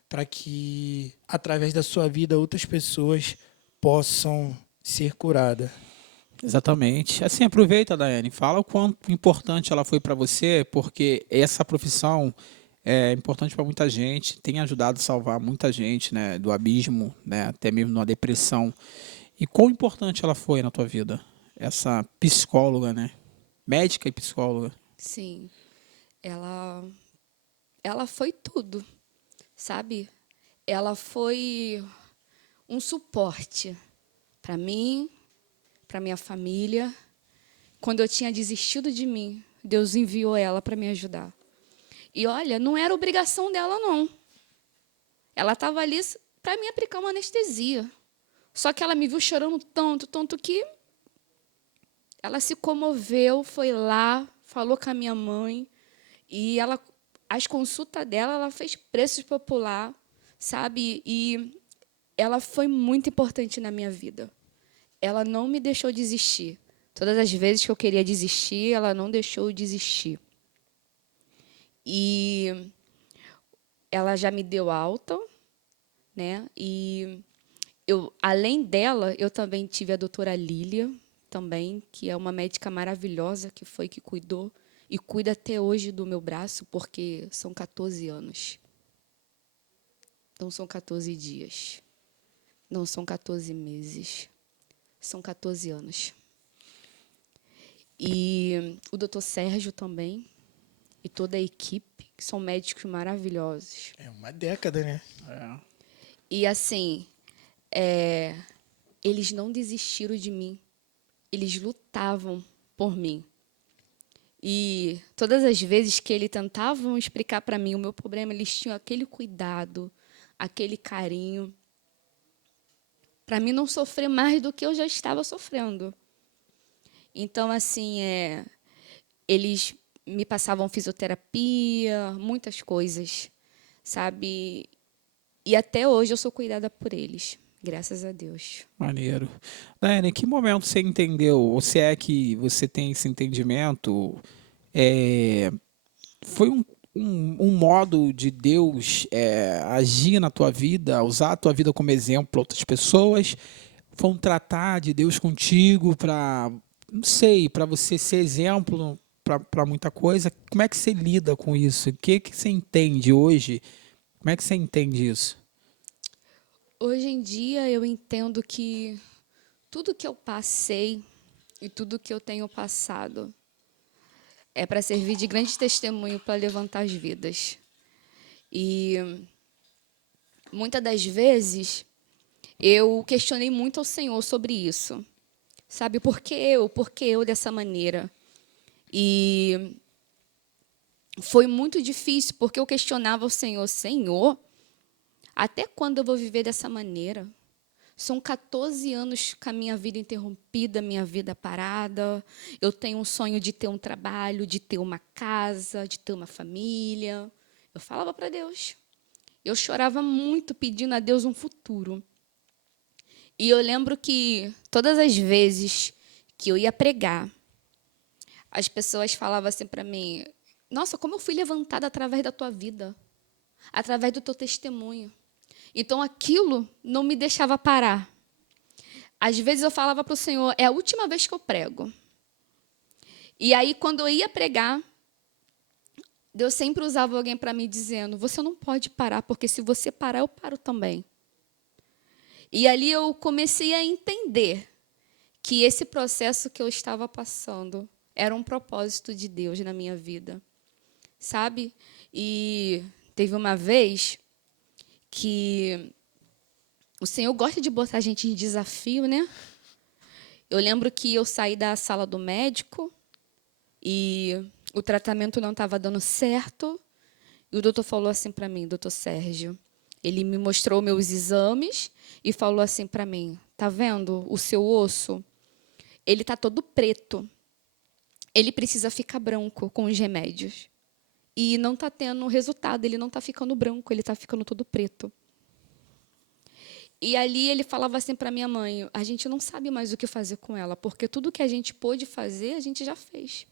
para que através da sua vida outras pessoas possam ser curadas. Exatamente. Assim, aproveita, Daiane, fala o quanto importante ela foi para você, porque essa profissão é importante para muita gente, tem ajudado a salvar muita gente, né, do abismo, né, até mesmo numa depressão. E quão importante ela foi na tua vida? Essa psicóloga, né? Médica e psicóloga. Sim, ela, ela foi tudo, sabe? Ela foi um suporte para mim, para minha família. Quando eu tinha desistido de mim, Deus enviou ela para me ajudar. E olha, não era obrigação dela, não. Ela estava ali para me aplicar uma anestesia. Só que ela me viu chorando tanto que ela se comoveu, foi lá, falou com a minha mãe. E ela, as consultas dela, ela fez preços popular, sabe? E ela foi muito importante na minha vida. Ela não me deixou desistir. Todas as vezes que eu queria desistir, ela não deixou eu desistir. E ela já me deu alta, né? E eu, além dela, eu também tive a doutora Lília, também, que é uma médica maravilhosa, que foi que cuidou e cuida até hoje do meu braço, porque são 14 anos. Não são 14 dias. Não são 14 meses. São 14 anos. E o doutor Sérgio também, e toda a equipe, que são médicos maravilhosos. É uma década, né? É. E, assim, eles não desistiram de mim. Eles lutavam por mim. E todas as vezes que eles tentavam explicar para mim o meu problema, eles tinham aquele cuidado, aquele carinho, para mim não sofrer mais do que eu já estava sofrendo. Então, assim, eles me passavam fisioterapia, muitas coisas, sabe? E até hoje eu sou cuidada por eles, graças a Deus. Maneiro. Daiane, em que momento você entendeu, ou se é que você tem esse entendimento, foi um modo de Deus agir na tua vida, usar a tua vida como exemplo para outras pessoas? Foi um tratar de Deus contigo para, não sei, para você ser exemplo para muita coisa? Como é que você lida com isso? O que você entende hoje? Como é que você entende isso? Hoje em dia eu entendo que tudo que eu passei e tudo que eu tenho passado é para servir de grande testemunho para levantar as vidas. E muitas das vezes eu questionei muito ao Senhor sobre isso. Sabe, por que eu? Por que eu dessa maneira? E foi muito difícil, porque eu questionava ao Senhor, Senhor, até quando eu vou viver dessa maneira? São 14 anos com a minha vida interrompida, minha vida parada. Eu tenho um sonho de ter um trabalho, de ter uma casa, de ter uma família. Eu falava para Deus. Eu chorava muito pedindo a Deus um futuro. E eu lembro que todas as vezes que eu ia pregar, as pessoas falavam assim para mim, nossa, como eu fui levantada através da tua vida, através do teu testemunho. Então, aquilo não me deixava parar. Às vezes, eu falava para o Senhor, é a última vez que eu prego. E aí, quando eu ia pregar, Deus sempre usava alguém para mim dizendo, você não pode parar, porque se você parar, eu paro também. E ali eu comecei a entender que esse processo que eu estava passando era um propósito de Deus na minha vida, sabe? E teve uma vez que o Senhor gosta de botar a gente em desafio, né? Eu lembro que eu saí da sala do médico e o tratamento não estava dando certo. E o doutor falou assim para mim, doutor Sérgio, ele me mostrou meus exames e falou assim para mim, tá vendo o seu osso? Ele está todo preto. Ele precisa ficar branco com os remédios. E não está tendo resultado, ele não está ficando branco, ele está ficando todo preto. E ali ele falava assim para minha mãe, a gente não sabe mais o que fazer com ela, porque tudo que a gente pôde fazer, a gente já fez.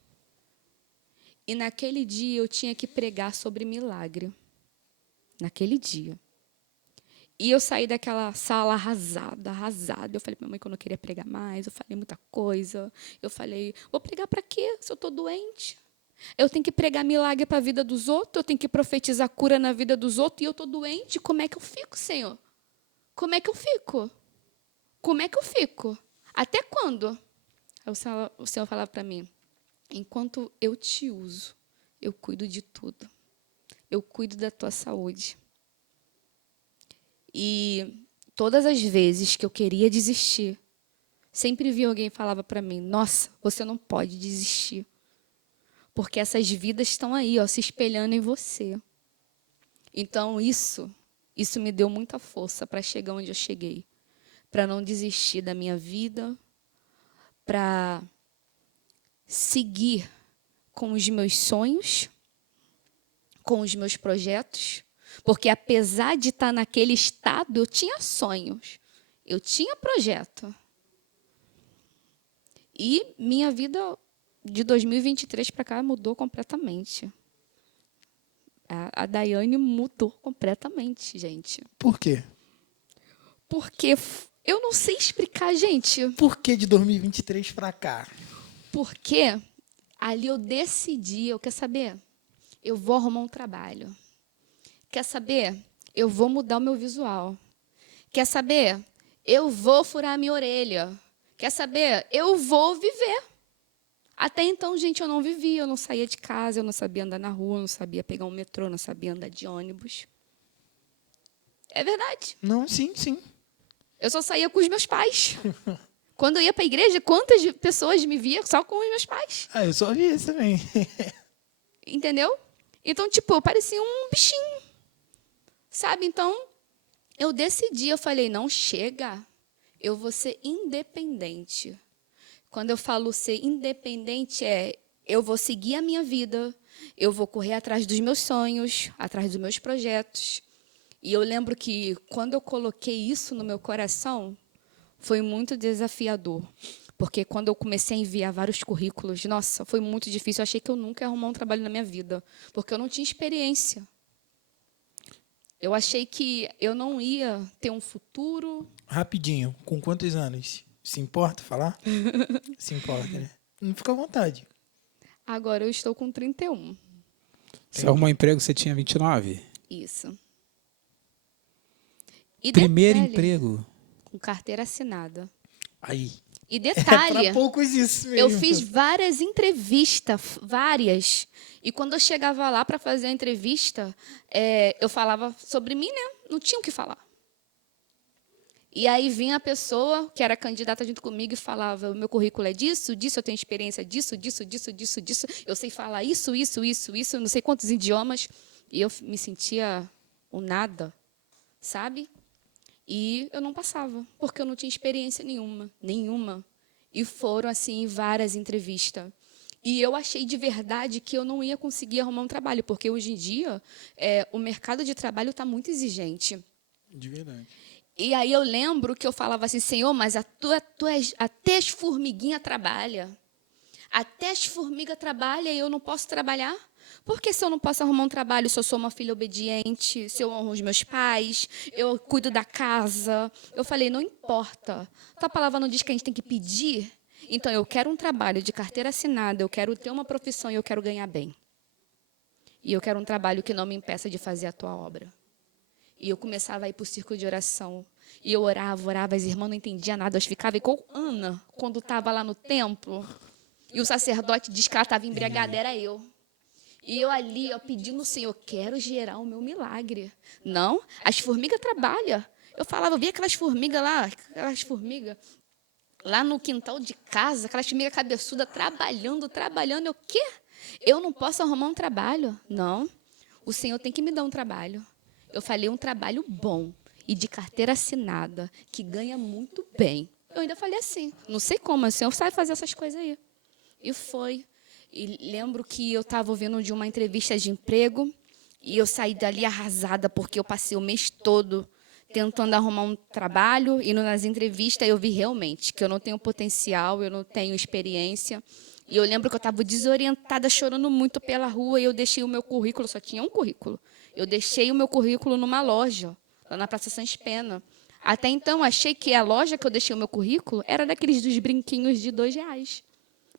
E naquele dia eu tinha que pregar sobre milagre. Naquele dia. E eu saí daquela sala arrasada, arrasada. Eu falei para minha mãe que eu não queria pregar mais, eu falei muita coisa. Eu falei, vou pregar para quê se eu estou doente? Eu tenho que pregar milagre para a vida dos outros, eu tenho que profetizar cura na vida dos outros, e eu estou doente, como é que eu fico, Senhor? Como é que eu fico? Como é que eu fico? Até quando? Aí o Senhor falava para mim, enquanto eu te uso, eu cuido de tudo. Eu cuido da tua saúde. E todas as vezes que eu queria desistir, sempre vi alguém que falava para mim, nossa, você não pode desistir. Porque essas vidas estão aí, ó, se espelhando em você. Então, isso me deu muita força para chegar onde eu cheguei. Para não desistir da minha vida, para seguir com os meus sonhos, com os meus projetos. Porque, apesar de estar naquele estado, eu tinha sonhos, eu tinha projeto. E minha vida de 2023 para cá mudou completamente. A Daiane mudou completamente, gente. Por quê? Porque eu não sei explicar, gente. Por que de 2023 para cá? Porque ali eu decidi, eu quer saber? Eu vou arrumar um trabalho. Quer saber? Eu vou mudar o meu visual. Quer saber? Eu vou furar a minha orelha. Quer saber? Eu vou viver. Até então, gente, eu não vivia, eu não saía de casa, eu não sabia andar na rua, eu não sabia pegar um metrô, não sabia andar de ônibus. É verdade. Não, sim, sim. Eu só saía com os meus pais. Quando eu ia para a igreja, quantas pessoas me via só com os meus pais? Ah, eu só vi isso também. Entendeu? Então, tipo, eu parecia um bichinho. Sabe? Então, eu decidi, eu falei, não, chega. Eu vou ser independente. Quando eu falo ser independente, eu vou seguir a minha vida, eu vou correr atrás dos meus sonhos, atrás dos meus projetos. E eu lembro que, quando eu coloquei isso no meu coração, foi muito desafiador. Porque quando eu comecei a enviar vários currículos, nossa, foi muito difícil. Eu achei que eu nunca ia arrumar um trabalho na minha vida, porque eu não tinha experiência. Eu achei que eu não ia ter um futuro. Rapidinho, com quantos anos? Se importa falar? Se importa, né? Não fica à vontade. Agora eu estou com 31. Você arrumou um emprego, você tinha 29? Isso. E Primeiro detalhe, emprego. com carteira assinada. Aí. E É detalhe, pra poucos isso mesmo. eu fiz várias entrevistas, várias. E quando eu chegava lá para fazer a entrevista, eu falava sobre mim, né? Não tinha o que falar. E aí vinha a pessoa que era candidata junto comigo e falava, o meu currículo é disso, disso, eu tenho experiência disso, disso, disso, disso, disso. Eu sei falar isso, não sei quantos idiomas. E eu me sentia o nada, sabe? E eu não passava, porque eu não tinha experiência nenhuma. E foram, assim, várias entrevistas. E eu achei de verdade que eu não ia conseguir arrumar um trabalho, porque hoje em dia o mercado de trabalho está muito exigente. De verdade. E aí eu lembro que eu falava assim, Senhor, mas até as formiguinhas trabalham. Até as formigas trabalham e eu não posso trabalhar? Porque se eu não posso arrumar um trabalho, se eu sou uma filha obediente, se eu honro os meus pais, eu cuido da casa. Eu falei, não importa. A palavra não diz que a gente tem que pedir? Então, eu quero um trabalho de carteira assinada, eu quero ter uma profissão e eu quero ganhar bem. E eu quero um trabalho que não me impeça de fazer a tua obra. E eu começava a ir para o círculo de oração. E eu orava, as irmãs não entendiam nada. Eu ficava igual Ana, quando estava lá no templo. E o sacerdote disse que ela estava embriagada, era eu. E eu ali, ó, pedindo ao Senhor, quero gerar o meu milagre. Não, as formigas trabalham. Eu falava, eu via aquelas formigas lá no quintal de casa, aquelas formigas cabeçudas trabalhando. Eu, o quê? Eu não posso arrumar um trabalho? Não, o Senhor tem que me dar um trabalho. Eu falei, um trabalho bom e de carteira assinada, que ganha muito bem. Eu ainda falei assim, não sei como, o Senhor sabe fazer essas coisas aí. E foi. E lembro que eu estava ouvindo de uma entrevista de emprego e eu saí dali arrasada, porque eu passei o mês todo tentando arrumar um trabalho, indo nas entrevistas, eu vi realmente que eu não tenho potencial, eu não tenho experiência. E eu lembro que eu estava desorientada, chorando muito pela rua, e eu deixei o meu currículo, só tinha um currículo. Eu deixei o meu currículo numa loja, lá na Praça Sans Pena. Até então, achei que a loja que eu deixei o meu currículo era daqueles dos brinquinhos de R$2.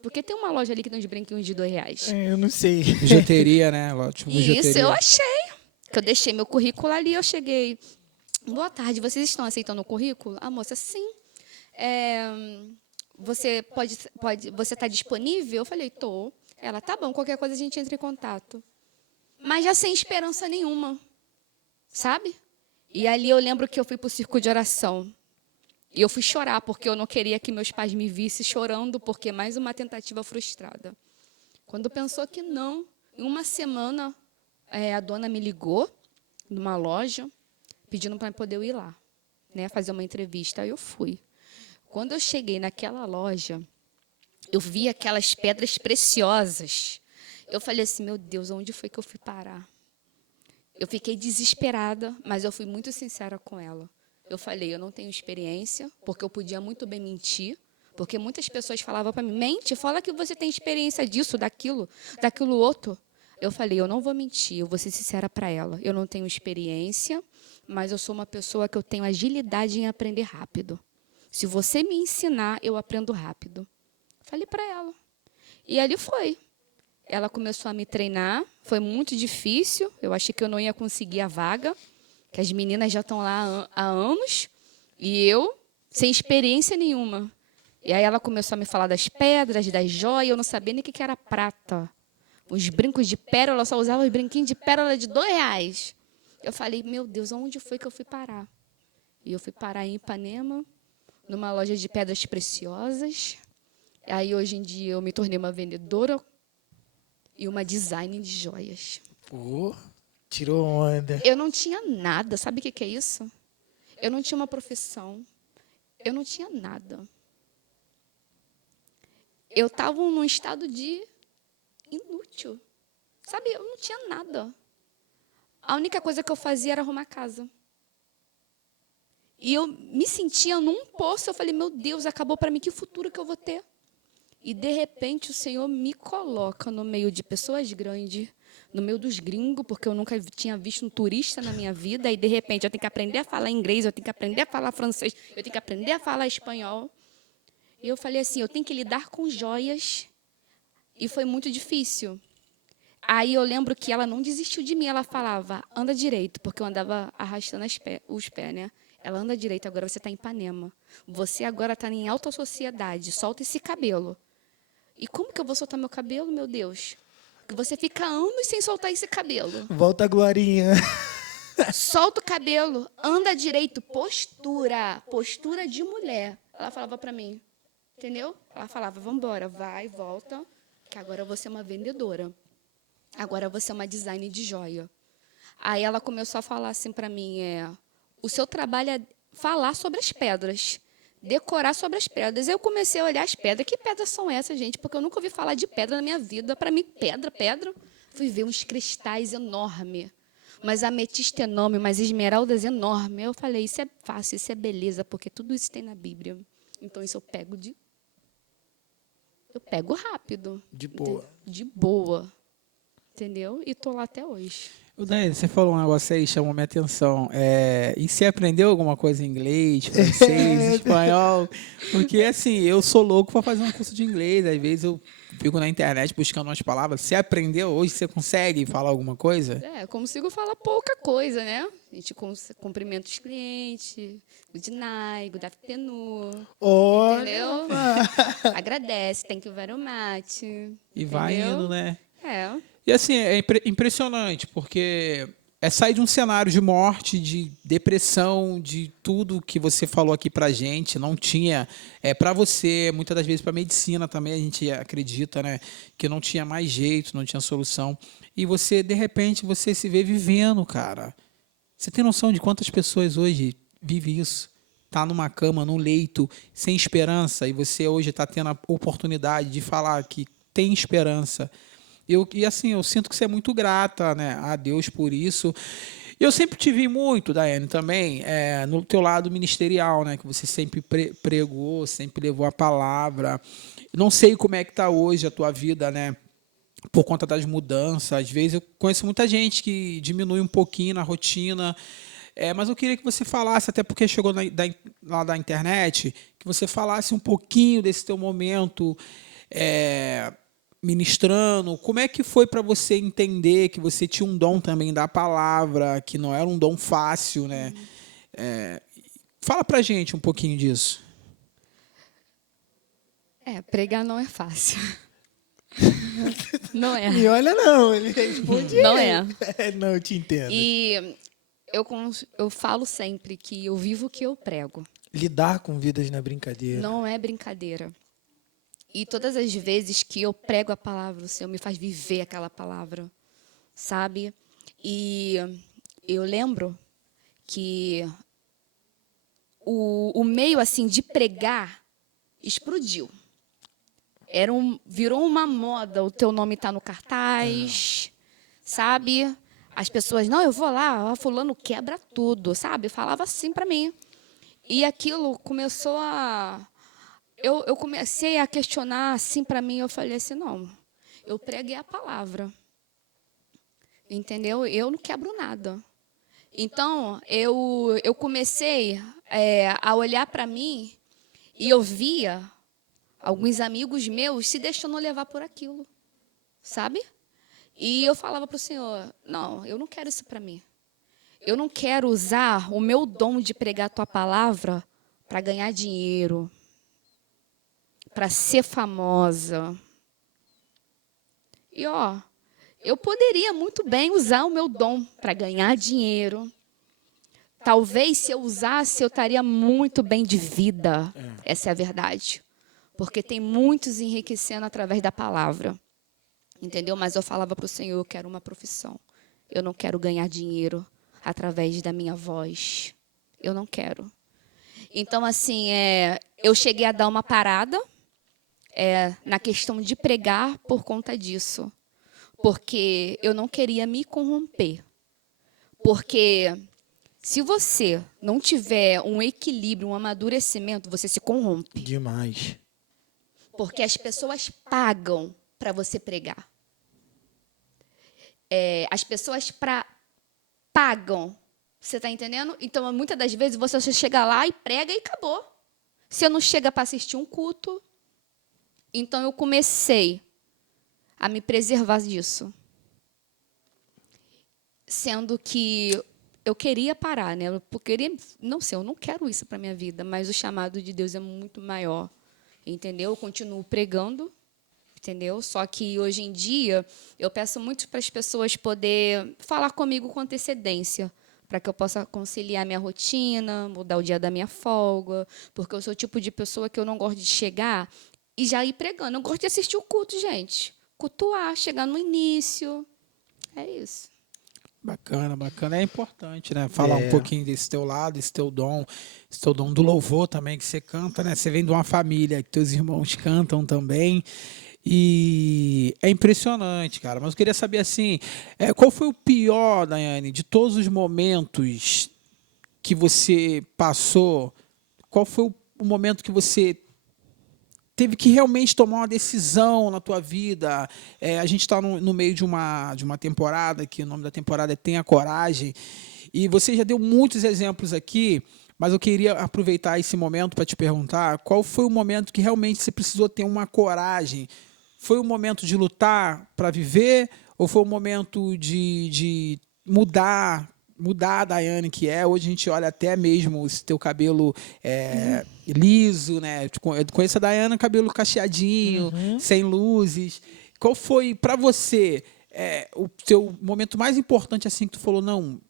Porque tem uma loja ali que tem uns brinquinhos de R$2. Eu não sei. Bijuteria, né? Tipo, E isso bijuteria. eu achei. Que eu deixei meu currículo ali, eu cheguei. Boa tarde, vocês estão aceitando o currículo? A moça, sim. Você você está disponível? Eu falei, tô. Ela, tá bom, qualquer coisa a gente entra em contato. Mas já sem esperança nenhuma, sabe? E ali eu lembro que eu fui para o círculo de oração. E eu fui chorar, porque eu não queria que meus pais me vissem chorando, porque mais uma tentativa frustrada. Quando pensou que não, em uma semana, a dona me ligou numa loja, pedindo para poder ir lá, né, fazer uma entrevista. Aí eu fui. Quando eu cheguei naquela loja, eu vi aquelas pedras preciosas. Eu falei assim, meu Deus, onde foi que eu fui parar? Eu fiquei desesperada, mas eu fui muito sincera com ela. Eu falei, eu não tenho experiência, porque eu podia muito bem mentir, porque muitas pessoas falavam para mim, mente, fala que você tem experiência disso, daquilo outro. Eu falei, eu não vou mentir, eu vou ser sincera para ela. Eu não tenho experiência, mas eu sou uma pessoa que eu tenho agilidade em aprender rápido. Se você me ensinar, eu aprendo rápido. Falei para ela. E ali foi. Ela começou a me treinar, foi muito difícil, eu achei que eu não ia conseguir a vaga, que as meninas já estão lá há anos, e eu sem experiência nenhuma. E aí ela começou a me falar das pedras, das joias, eu não sabia nem o que era prata. Os brincos de pérola, eu só usava os brinquinhos de pérola de R$2. Eu falei, meu Deus, onde foi que eu fui parar? E eu fui parar em Ipanema, numa loja de pedras preciosas. Aí hoje em dia eu me tornei uma vendedora e uma design de joias. Pô, tirou onda. Eu não tinha nada, sabe o que é isso? Eu não tinha uma profissão, eu não tinha nada. Eu estava num estado de inútil, sabe? Eu não tinha nada. A única coisa que eu fazia era arrumar casa. E eu me sentia num poço, eu falei, meu Deus, acabou para mim, que futuro que eu vou ter? E, de repente, o Senhor me coloca no meio de pessoas grandes, no meio dos gringos, porque eu nunca tinha visto um turista na minha vida, e, de repente, eu tenho que aprender a falar inglês, eu tenho que aprender a falar francês, eu tenho que aprender a falar espanhol. E eu falei assim, eu tenho que lidar com joias, e foi muito difícil. Aí eu lembro que ela não desistiu de mim, ela falava, anda direito, porque eu andava arrastando os pés, né? Ela anda direito, agora você está em Ipanema. Você agora está em alta sociedade, solta esse cabelo. E como que eu vou soltar meu cabelo, meu Deus? Que você fica anos sem soltar esse cabelo. Volta, Glorinha. Solta o cabelo, anda direito, postura de mulher. Ela falava para mim, entendeu? Ela falava, vamos embora, vai, volta, que agora você é uma vendedora. Agora você é uma design de joia. Aí ela começou a falar assim para mim, o seu trabalho é falar sobre as pedras, decorar sobre as pedras. Eu comecei a olhar as pedras. Que pedras são essas, gente? Porque eu nunca ouvi falar de pedra na minha vida. Para mim, pedra. Fui ver uns cristais enormes. Mas ametista enorme, mas esmeraldas enormes. Eu falei, isso é fácil, isso é beleza, porque tudo isso tem na Bíblia. Então, isso eu pego rápido. De boa. De boa. entendeu? E tô lá até hoje. O Daiane, você falou um negócio aí que chamou minha atenção. E você aprendeu alguma coisa em inglês, francês, espanhol? Porque, assim, eu sou louco para fazer um curso de inglês. Às vezes eu fico na internet buscando umas palavras. Você aprendeu hoje? Você consegue falar alguma coisa? Eu consigo falar pouca coisa, né? A gente cumprimenta os clientes, good night, good afternoon, Olha, entendeu? Agradece, thank you very much. E vai entendeu? indo, né? É. E assim, é impressionante, porque é sair de um cenário de morte, de depressão, de tudo que você falou aqui pra gente, não tinha, para você, muitas das vezes pra medicina também a gente acredita, né, que não tinha mais jeito, não tinha solução. E você, de repente, você se vê vivendo, cara. Você tem noção de quantas pessoas hoje vivem isso? Tá numa cama, num leito, sem esperança, e você hoje está tendo a oportunidade de falar que tem esperança. E assim, eu sinto que você é muito grata, né, a Deus por isso. E eu sempre te vi muito, Daiane, também, no teu lado ministerial, né, que você sempre pregou, sempre levou a palavra. Não sei como é que está hoje a tua vida, né, por conta das mudanças. Às vezes eu conheço muita gente que diminui um pouquinho na rotina, mas eu queria que você falasse, até porque chegou lá da internet, que você falasse um pouquinho desse teu momento, ministrando. Como é que foi para você entender que você tinha um dom também da palavra, que não era um dom fácil, né? Fala pra gente um pouquinho disso. Pregar não é fácil. Não é. E olha não, ele responde. Não é. Não, eu te entendo. E eu falo sempre que eu vivo o que eu prego. Lidar com vidas na brincadeira. Não é brincadeira. E todas as vezes que eu prego a palavra, o Senhor me faz viver aquela palavra, sabe? E eu lembro que o meio assim de pregar explodiu. Virou uma moda, o teu nome tá no cartaz, sabe? As pessoas, não, eu vou lá, fulano quebra tudo, sabe? Falava assim para mim. E aquilo começou a... Eu comecei a questionar assim para mim, eu falei assim, não, eu preguei a palavra, entendeu? Eu não quebro nada. Então, eu comecei a olhar para mim e eu via alguns amigos meus se deixando levar por aquilo, sabe? E eu falava para o Senhor, não, eu não quero isso para mim. Eu não quero usar o meu dom de pregar a tua palavra para ganhar dinheiro, para ser famosa. E, eu poderia muito bem usar o meu dom para ganhar dinheiro. Talvez, se eu usasse, eu estaria muito bem de vida. Essa é a verdade. Porque tem muitos enriquecendo através da palavra. Entendeu? Mas eu falava para o Senhor, eu quero uma profissão. Eu não quero ganhar dinheiro através da minha voz. Eu não quero. Então, assim, eu cheguei a dar uma parada na questão de pregar por conta disso. Porque eu não queria me corromper. Porque se você não tiver um equilíbrio, um amadurecimento, você se corrompe. Demais. Porque as pessoas pagam para você pregar. As pessoas pagam. Você está entendendo? Então, muitas das vezes, você chega lá e prega e acabou. Você não chega para assistir um culto. Então, eu comecei a me preservar disso. Sendo que eu queria parar, né? Não sei, eu não quero isso para a minha vida, mas o chamado de Deus é muito maior. Entendeu? Eu continuo pregando, entendeu? Só que, hoje em dia, eu peço muito para as pessoas poder falar comigo com antecedência, para que eu possa conciliar minha rotina, mudar o dia da minha folga, porque eu sou o tipo de pessoa que eu não gosto de chegar e já ir pregando. Eu gosto de assistir o culto, gente. Cultuar, chegar no início. É isso. Bacana, bacana. É importante, né? Falar um pouquinho desse teu lado, esse teu dom do louvor também, que você canta, né? Você vem de uma família que teus irmãos cantam também. E é impressionante, cara. Mas eu queria saber, assim, qual foi o pior, Daiane, de todos os momentos que você passou? Qual foi o momento que você teve que realmente tomar uma decisão na tua vida. A gente está no meio de uma temporada, que o nome da temporada é Tenha Coragem, e você já deu muitos exemplos aqui, mas eu queria aproveitar esse momento para te perguntar qual foi o momento que realmente você precisou ter uma coragem. Foi o momento de lutar para viver ou foi o momento de mudar a Daiane que é? Hoje a gente olha até mesmo esse teu cabelo liso, né? Eu conheço a Daiane, cabelo cacheadinho, sem luzes. Qual foi para você o teu momento mais importante assim que tu falou, não,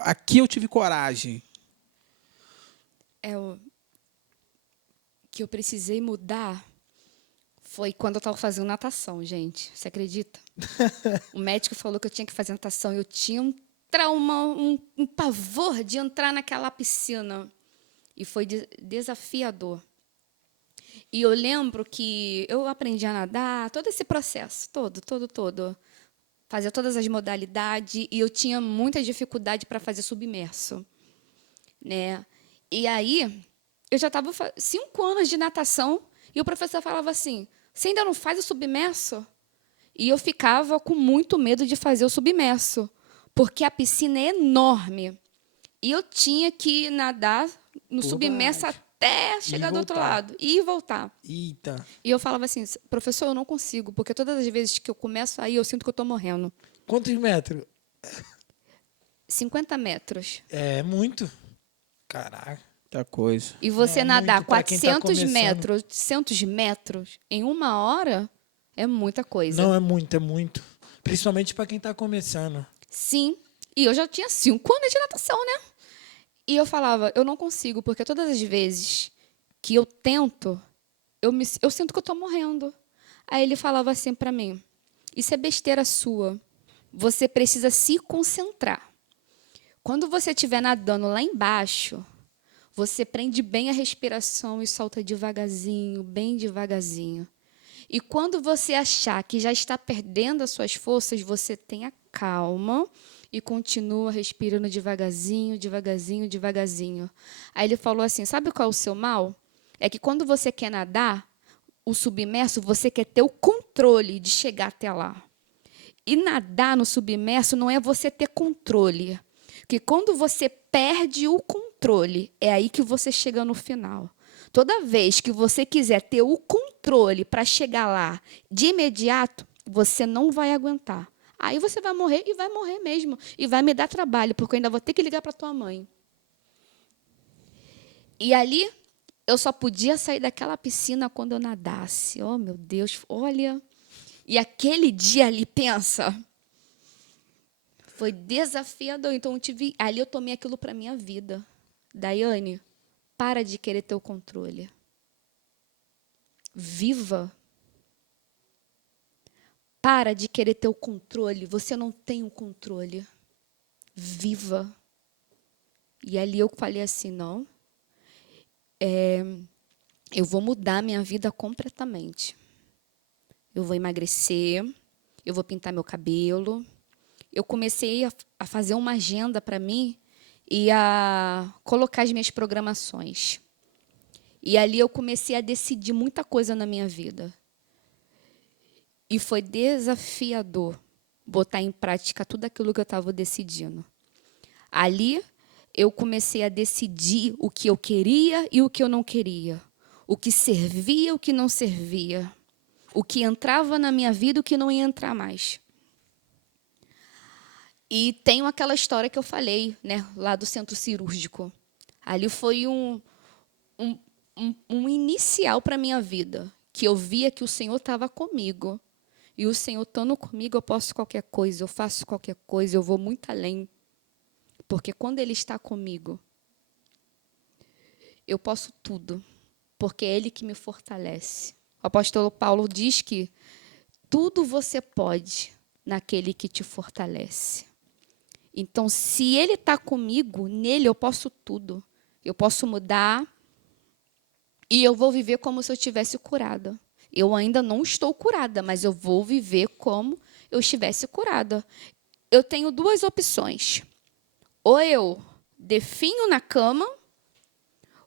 aqui eu tive coragem? O que eu precisei mudar foi quando eu estava fazendo natação, gente. Você acredita? O médico falou que eu tinha que fazer natação. Eu tinha um trauma, um pavor de entrar naquela piscina. E foi desafiador. E eu lembro que eu aprendi a nadar, todo esse processo, todo. Fazia todas as modalidades e eu tinha muita dificuldade para fazer submerso, né? E aí, eu já estava 5 anos de natação e o professor falava assim, você ainda não faz o submerso? E eu ficava com muito medo de fazer o submerso, porque a piscina é enorme. E eu tinha que nadar no submerso até chegar do outro lado. E voltar. Eita. E eu falava assim, professor, eu não consigo, porque todas as vezes que eu começo aí, eu sinto que eu estou morrendo. Quantos metros? 50 metros. É muito. Caraca. Muita coisa. E você É nadar muito pra quem tá 400 começando. metros, 800 metros em 1 hora é muita coisa. Não, é muito. Principalmente para quem está começando. Sim. E eu já tinha 5 anos de natação, né? E eu falava, eu não consigo, porque todas as vezes que eu tento, eu sinto que eu estou morrendo. Aí ele falava assim para mim, isso é besteira sua. Você precisa se concentrar. Quando você estiver nadando lá embaixo, você prende bem a respiração e solta devagarzinho, bem devagarzinho. E quando você achar que já está perdendo as suas forças, você tenha calma e continua respirando devagarzinho, devagarzinho, devagarzinho. Aí ele falou assim, sabe qual é o seu mal? É que quando você quer nadar, o submerso, você quer ter o controle de chegar até lá. E nadar no submerso não é você ter controle. Porque quando você perde o controle, é aí que você chega no final. Toda vez que você quiser ter o controle para chegar lá de imediato, você não vai aguentar. Aí você vai morrer e vai morrer mesmo. E vai me dar trabalho, porque eu ainda vou ter que ligar para tua mãe. E ali, eu só podia sair daquela piscina quando eu nadasse. Oh, meu Deus, olha. E aquele dia ali, pensa, foi desafiador. Então, ali eu tomei aquilo para a minha vida. Daiane, para de querer ter o controle. Viva. Para de querer ter o controle. Você não tem o controle. Viva. E ali eu falei assim, não. Eu vou mudar minha vida completamente. Eu vou emagrecer. Eu vou pintar meu cabelo. Eu comecei a fazer uma agenda para mim e a colocar as minhas programações. E ali eu comecei a decidir muita coisa na minha vida. E foi desafiador botar em prática tudo aquilo que eu estava decidindo. Ali eu comecei a decidir o que eu queria e o que eu não queria. O que servia e o que não servia. O que entrava na minha vida e o que não ia entrar mais. E tem aquela história que eu falei, né, lá do centro cirúrgico. Ali foi um inicial para a minha vida, que eu via que o Senhor estava comigo. E o Senhor estando comigo, eu posso qualquer coisa, eu faço qualquer coisa, eu vou muito além. Porque quando Ele está comigo, eu posso tudo, porque é Ele que me fortalece. O apóstolo Paulo diz que tudo você pode naquele que te fortalece. Então, se Ele está comigo, nele eu posso tudo. Eu posso mudar e eu vou viver como se eu estivesse curada. Eu ainda não estou curada, mas eu vou viver como eu estivesse curada. Eu tenho 2 opções. Ou eu definho na cama,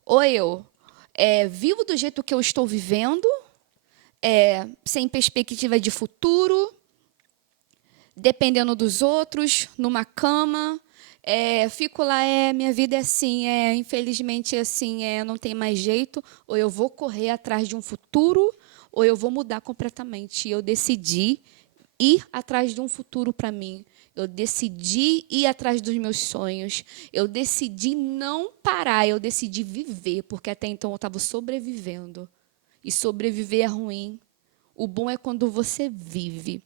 ou eu vivo do jeito que eu estou vivendo, sem perspectiva de futuro, dependendo dos outros, numa cama. Fico lá, minha vida é assim, infelizmente é assim, não tem mais jeito. Ou eu vou correr atrás de um futuro, ou eu vou mudar completamente. E eu decidi ir atrás de um futuro para mim. Eu decidi ir atrás dos meus sonhos. Eu decidi não parar, eu decidi viver, porque até então eu estava sobrevivendo. E sobreviver é ruim. O bom é quando você vive.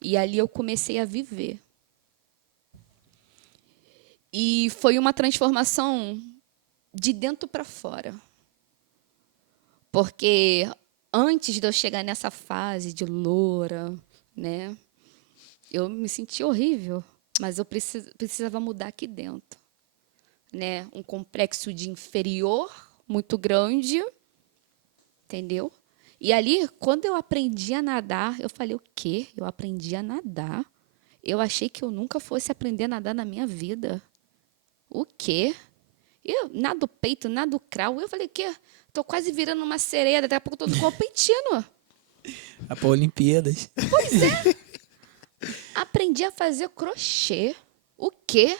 E ali eu comecei a viver. E foi uma transformação de dentro para fora. Porque antes de eu chegar nessa fase de loura, né, eu me senti horrível, mas eu precisava mudar aqui dentro. Né? Um complexo de inferior muito grande, entendeu? E ali, quando eu aprendi a nadar, eu falei, o quê? Eu aprendi a nadar? Eu achei que eu nunca fosse aprender a nadar na minha vida. O quê? Eu nado peito, nado crawl. Eu falei, o quê? Tô quase virando uma sereia, daqui a pouco tô com o peitinho. Para Olimpíadas. Pois é. Aprendi a fazer crochê. O quê?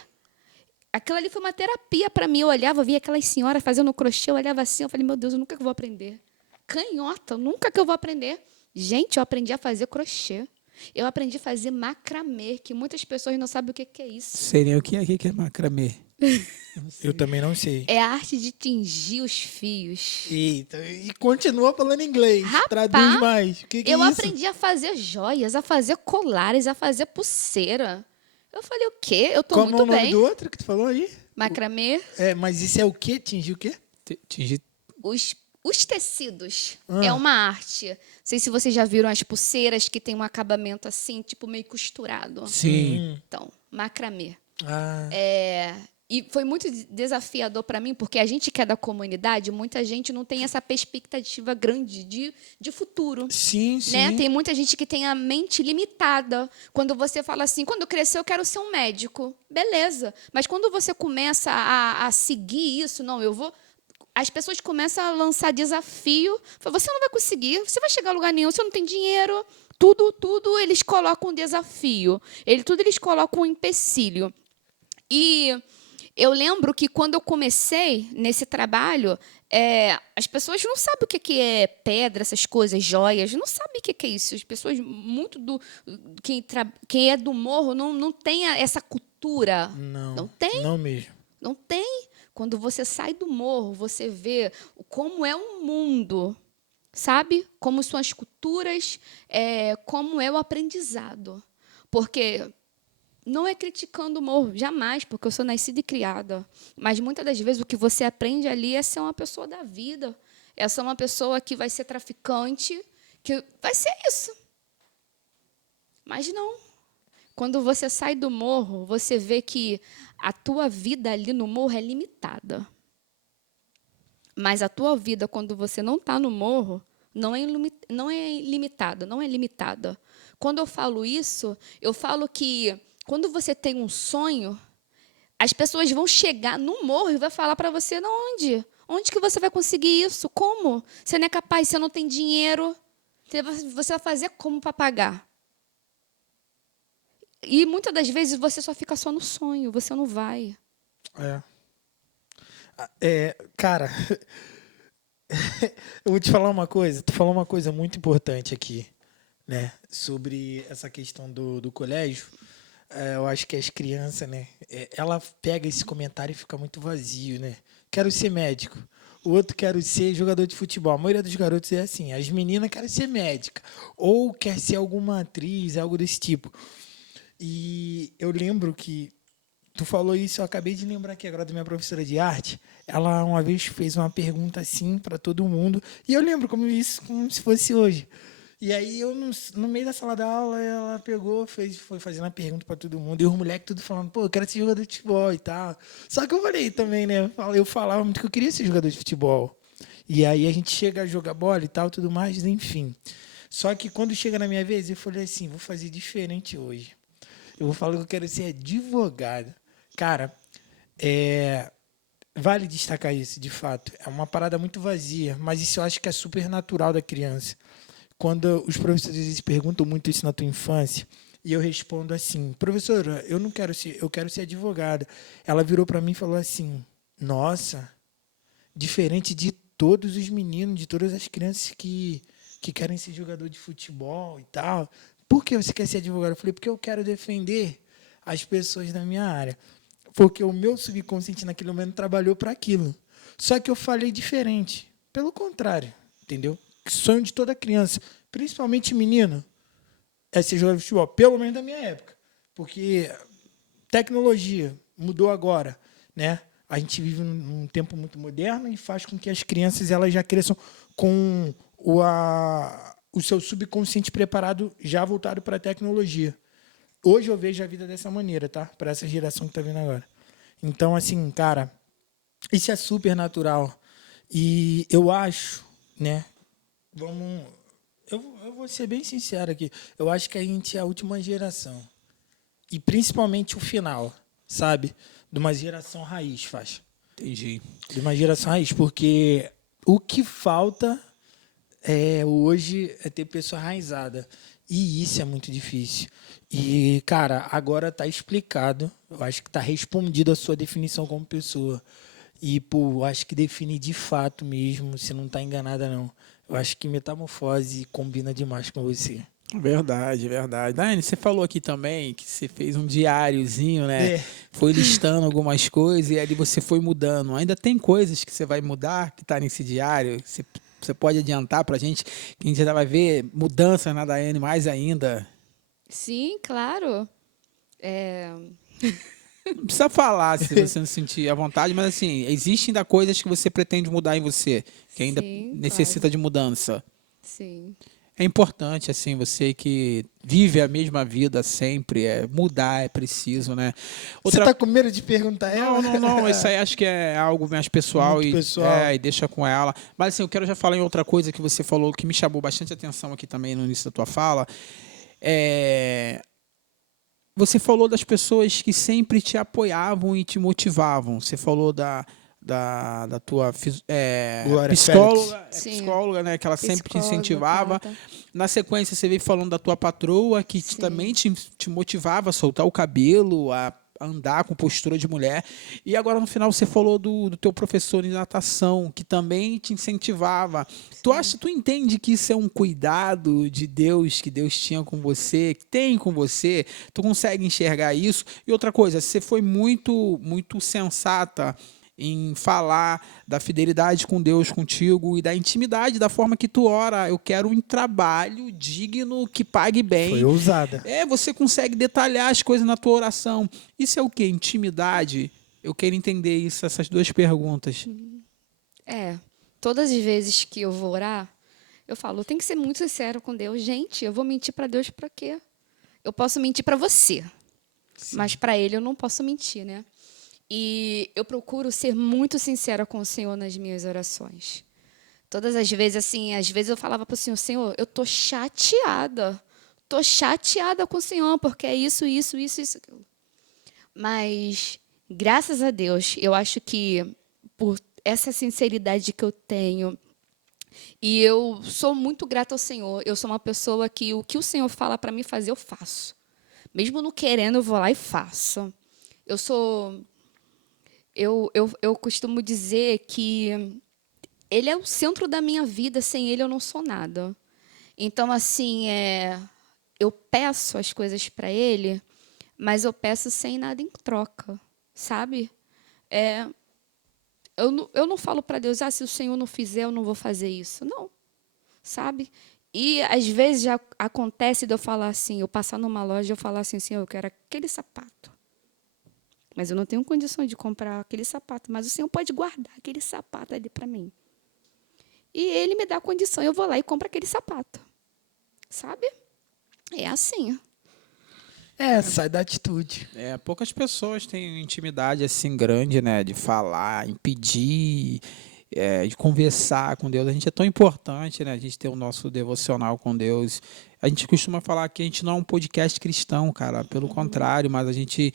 Aquilo ali foi uma terapia para mim. Eu olhava, via aquelas senhoras fazendo crochê, eu olhava assim, eu falei, meu Deus, eu nunca que vou aprender. Canhota, nunca que eu vou aprender. Gente, eu aprendi a fazer crochê. Eu aprendi a fazer macramê, que muitas pessoas não sabem o que é isso. Sei nem o que é macramê. Eu também não sei. É a arte de tingir os fios. Eita, e continua falando inglês. Rapaz, Traduz mais. O que é eu isso? aprendi a fazer joias, a fazer colares, a fazer pulseira. Eu falei, o quê? Eu tô Como muito é o nome bem. do outro que tu falou aí? Macramê, Mas isso é o quê? Tingir o quê? Tingir. os tecidos. É uma arte. Não sei se vocês já viram as pulseiras que tem um acabamento assim, tipo meio costurado. Sim. Então, macramê. Ah, E foi muito desafiador para mim, porque a gente que é da comunidade, muita gente não tem essa perspectiva grande de futuro. sim, sim. Né? Tem muita gente que tem a mente limitada. Quando você fala assim, quando eu crescer eu quero ser um médico. Beleza. Mas quando você começa a seguir isso, não, eu vou... As pessoas começam a lançar desafio. Falam, você não vai conseguir, você vai chegar a lugar nenhum, você não tem dinheiro. Tudo eles colocam um desafio. Tudo eles colocam um empecilho. E eu lembro que quando eu comecei nesse trabalho, as pessoas não sabem o que é pedra, essas coisas, joias, não sabem o que é isso. As pessoas, quem é do morro, não tem essa cultura. Não tem. Não mesmo. Não tem. Quando você sai do morro, você vê como é o mundo, sabe? Como são as culturas, como é o aprendizado. Porque... Não é criticando o morro, jamais, porque eu sou nascida e criada. Mas, muitas das vezes, o que você aprende ali é ser uma pessoa da vida. É ser uma pessoa que vai ser traficante, que vai ser isso. Mas não. Quando você sai do morro, você vê que a tua vida ali no morro é limitada. Mas a tua vida, quando você não está no morro, não é limitada, não é limitada. Quando eu falo isso, eu falo que... Quando você tem um sonho, as pessoas vão chegar no morro e vão falar para você, onde? Onde que você vai conseguir isso? Como? Você não é capaz, você não tem dinheiro. Você vai fazer como para pagar? E muitas das vezes você só fica só no sonho, você não vai. Cara, eu vou te falar uma coisa. Tu falou uma coisa muito importante aqui, né? Sobre essa questão do colégio. Eu acho que as crianças, né? Ela pega esse comentário e fica muito vazio, né? Quero ser médico. O outro quero ser jogador de futebol. A maioria dos garotos é assim. As meninas querem ser médica. Ou quer ser alguma atriz, algo desse tipo. E eu lembro que tu falou isso, eu acabei de lembrar aqui agora da minha professora de arte. Ela uma vez fez uma pergunta assim para todo mundo. E eu lembro como se fosse hoje. E aí, eu no meio da sala da aula, ela pegou, foi fazendo a pergunta para todo mundo. E os moleques tudo falando, pô, eu quero ser jogador de futebol e tal. Só que eu falei também, né? Eu falava muito que eu queria ser jogador de futebol. E aí, a gente chega a jogar bola e tal, tudo mais, enfim. Só que quando chega na minha vez, eu falei assim, vou fazer diferente hoje. Eu vou falar que eu quero ser advogado. Cara, Vale destacar isso, de fato. É uma parada muito vazia, mas isso eu acho que é super natural da criança. Quando os professores às vezes perguntam muito isso na tua infância, e eu respondo assim: professora, eu não quero ser, eu quero ser advogada. Ela virou para mim e falou assim: nossa, diferente de todos os meninos, de todas as crianças que querem ser jogador de futebol e tal. Por que você quer ser advogado? Eu falei, porque eu quero defender as pessoas da minha área. Porque o meu subconsciente naquele momento trabalhou para aquilo. Só que eu falei diferente. Pelo contrário, entendeu? Sonho de toda criança, principalmente menino, é ser jogador de futebol. Pelo menos da minha época. Porque tecnologia mudou agora, né? A gente vive num tempo muito moderno e faz com que as crianças elas já cresçam com o seu subconsciente preparado, já voltado para a tecnologia. Hoje eu vejo a vida dessa maneira, tá? Para essa geração que está vindo agora. Então, assim, cara, isso é super natural. E eu acho, né? Vamos. Eu vou ser bem sincero aqui. Eu acho que a gente é a última geração. E principalmente o final, sabe? De uma geração raiz, faz. Entendi. De uma geração raiz. Porque o que falta hoje é ter pessoa raizada. E isso é muito difícil. E, cara, agora está explicado. Eu acho que está respondido a sua definição como pessoa. E, pô, acho que define de fato mesmo, se não está enganada, não. Eu acho que Metamorfose combina demais com você. Verdade, verdade. Dani, você falou aqui também que você fez um diáriozinho, né? É. Foi listando algumas coisas e ali você foi mudando. Ainda tem coisas que você vai mudar que tá nesse diário? Você pode adiantar pra gente que a gente já vai ver mudanças na Daiane mais ainda? Sim, claro. Não precisa falar se você não sentir à vontade, mas assim, existem ainda coisas que você pretende mudar em você, que ainda Sim, necessita claro. de mudança. Sim. É importante, assim, você que vive a mesma vida sempre, mudar é preciso, né? Você Outra. tá com medo de perguntar a ela? Não, isso aí acho que é algo mais pessoal Muito pessoal. e deixa com ela. Mas assim, eu quero já falar em outra coisa que você falou que me chamou bastante atenção aqui também no início da tua fala. É, Você falou das pessoas que sempre te apoiavam e te motivavam. Você falou da tua Glória Félix. psicóloga, Sim. psicóloga, né? Que ela sempre te Psicóloga, incentivava. Cata. Na sequência, você veio falando da tua patroa, que também Sim. te motivava a soltar o cabelo, a andar com postura de mulher. E agora, no final, você falou do teu professor de natação, que também te incentivava. Tu entende que isso é um cuidado de Deus, que Deus tinha com você, que tem com você? Tu consegue enxergar isso? E outra coisa, você foi muito, muito sensata em falar da fidelidade com Deus contigo e da intimidade, da forma que tu ora. Eu quero um trabalho digno que pague Foi bem. ousada. Você consegue detalhar as coisas na tua oração. Isso é o quê? Intimidade? Eu quero entender isso, essas duas perguntas. Todas as vezes que eu vou orar, eu falo, tem que ser muito sincero com Deus. Gente, eu vou mentir para Deus para quê? Eu posso mentir para você, mas para Ele eu não posso mentir, né? E eu procuro ser muito sincera com o Senhor nas minhas orações. Todas as vezes, assim, às vezes eu falava para o Senhor, Senhor, eu tô chateada. Tô chateada com o Senhor, porque é isso, isso, isso, isso. Mas, graças a Deus, eu acho que por essa sinceridade que eu tenho, e eu sou muito grata ao Senhor, eu sou uma pessoa que o que o Senhor fala para mim fazer, eu faço. Mesmo não querendo, eu vou lá e faço. Eu sou. Eu costumo dizer que Ele é o centro da minha vida, sem Ele eu não sou nada. Então, assim, eu peço as coisas para Ele, mas eu peço sem nada em troca, sabe? Eu não falo para Deus, se o Senhor não fizer, eu não vou fazer isso. Não, sabe? E às vezes já acontece de eu falar assim, eu passar numa loja e eu falar assim, Senhor, eu quero aquele sapato. Mas eu não tenho condições de comprar aquele sapato, mas o Senhor pode guardar aquele sapato ali para mim. E Ele me dá a condição, eu vou lá e compro aquele sapato. Sabe? É assim. Sai da atitude. Poucas pessoas têm intimidade assim grande, né? De falar, impedir. de conversar com Deus. A gente é tão importante, né? A gente ter o nosso devocional com Deus. A gente costuma falar que a gente não é um podcast cristão, cara. Pelo contrário, mas a gente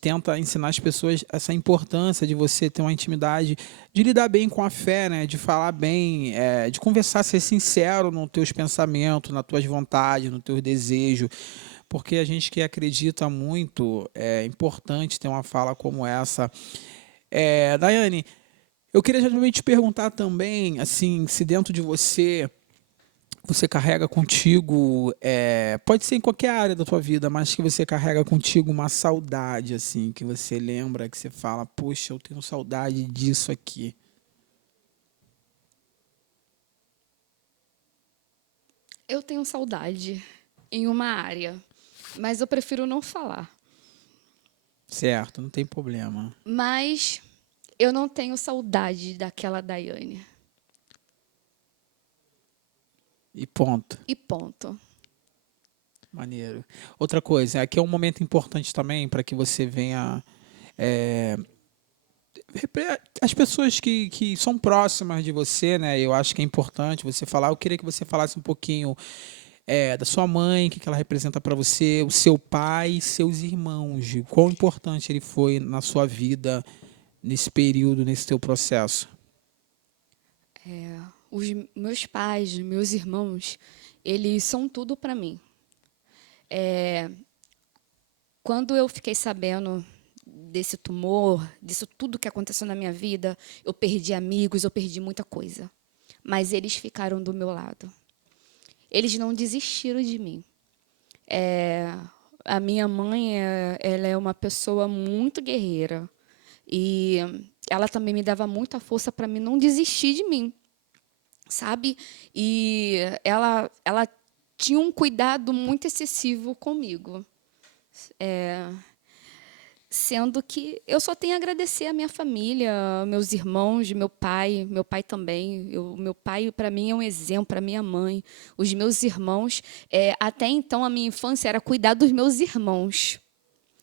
tenta ensinar as pessoas essa importância de você ter uma intimidade, de lidar bem com a fé, né? De falar bem, de conversar, ser sincero nos teus pensamentos, nas tuas vontades, nos teus desejos. Porque a gente que acredita muito, é importante ter uma fala como essa. Daiane, eu queria já te perguntar também, assim, se dentro de você carrega contigo, pode ser em qualquer área da tua vida, mas que você carrega contigo uma saudade, assim, que você lembra, que você fala, poxa, eu tenho saudade disso aqui. Eu tenho saudade em uma área, mas eu prefiro não falar. Certo, não tem problema. Mas eu não tenho saudade daquela Daiane. E ponto. E ponto. Maneiro. Outra coisa, aqui é um momento importante também para que você venha. As pessoas que são próximas de você, né? Eu acho que é importante você falar. Eu queria que você falasse um pouquinho da sua mãe, o que ela representa para você, o seu pai e seus irmãos. Quão importante ele foi na sua vida nesse período, nesse teu processo. Os meus pais, meus irmãos, eles são tudo para mim. Quando eu fiquei sabendo desse tumor, disso tudo que aconteceu na minha vida, eu perdi amigos, eu perdi muita coisa. Mas eles ficaram do meu lado. Eles não desistiram de mim. A minha mãe, ela é uma pessoa muito guerreira. E ela também me dava muita força para mim não desistir de mim. Sabe? E ela tinha um cuidado muito excessivo comigo. Sendo que eu só tenho a agradecer a minha família, meus irmãos, meu pai também. Meu pai, para mim, é um exemplo, para minha mãe. Os meus irmãos, até então, a minha infância era cuidar dos meus irmãos.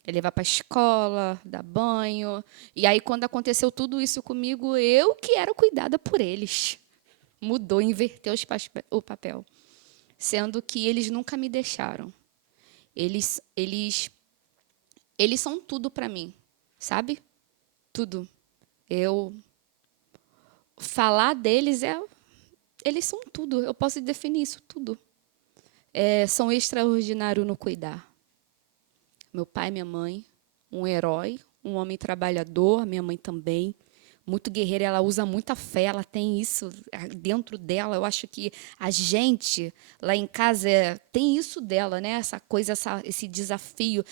Levar para a escola, dar banho. E aí, quando aconteceu tudo isso comigo, eu que era cuidada por eles. Mudou, inverteu o papel. Sendo que eles nunca me deixaram. Eles são tudo para mim, sabe? Tudo. Falar deles eles são tudo. Eu posso definir isso tudo. São extraordinários no cuidar. Meu pai e minha mãe, um herói, um homem trabalhador, minha mãe também. Muito guerreira, ela usa muita fé, ela tem isso dentro dela. Eu acho que a gente, lá em casa, tem isso dela, né? Essa coisa, esse desafio.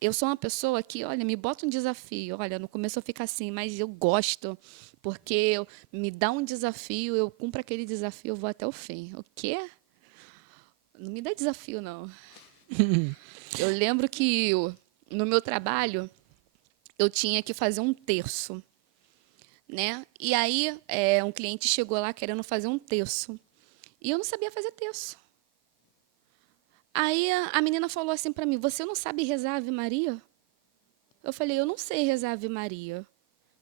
Eu sou uma pessoa que, olha, me bota um desafio. Olha, no começo eu fico assim, mas eu gosto, porque me dá um desafio, eu cumpro aquele desafio, eu vou até o fim. O quê? Não me dá desafio, não. Eu lembro que no meu trabalho, eu tinha que fazer um terço. Né? E aí, um cliente chegou lá querendo fazer um terço. E eu não sabia fazer terço. Aí a menina falou assim para mim, você não sabe rezar Ave Maria? Eu falei, eu não sei rezar Ave Maria.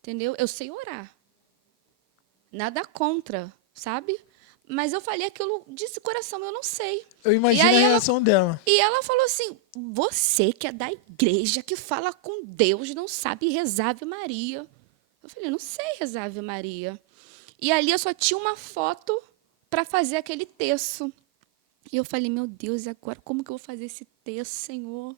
Entendeu? Eu sei orar. Nada contra, sabe? Mas eu falei aquilo de coração, eu não sei. Eu imagino a reação dela. E ela falou assim, você que é da igreja, que fala com Deus, não sabe rezar Ave Maria. Eu falei, não sei rezar Ave Maria. E ali eu só tinha uma foto para fazer aquele terço. E eu falei, meu Deus, e agora como que eu vou fazer esse terço, Senhor?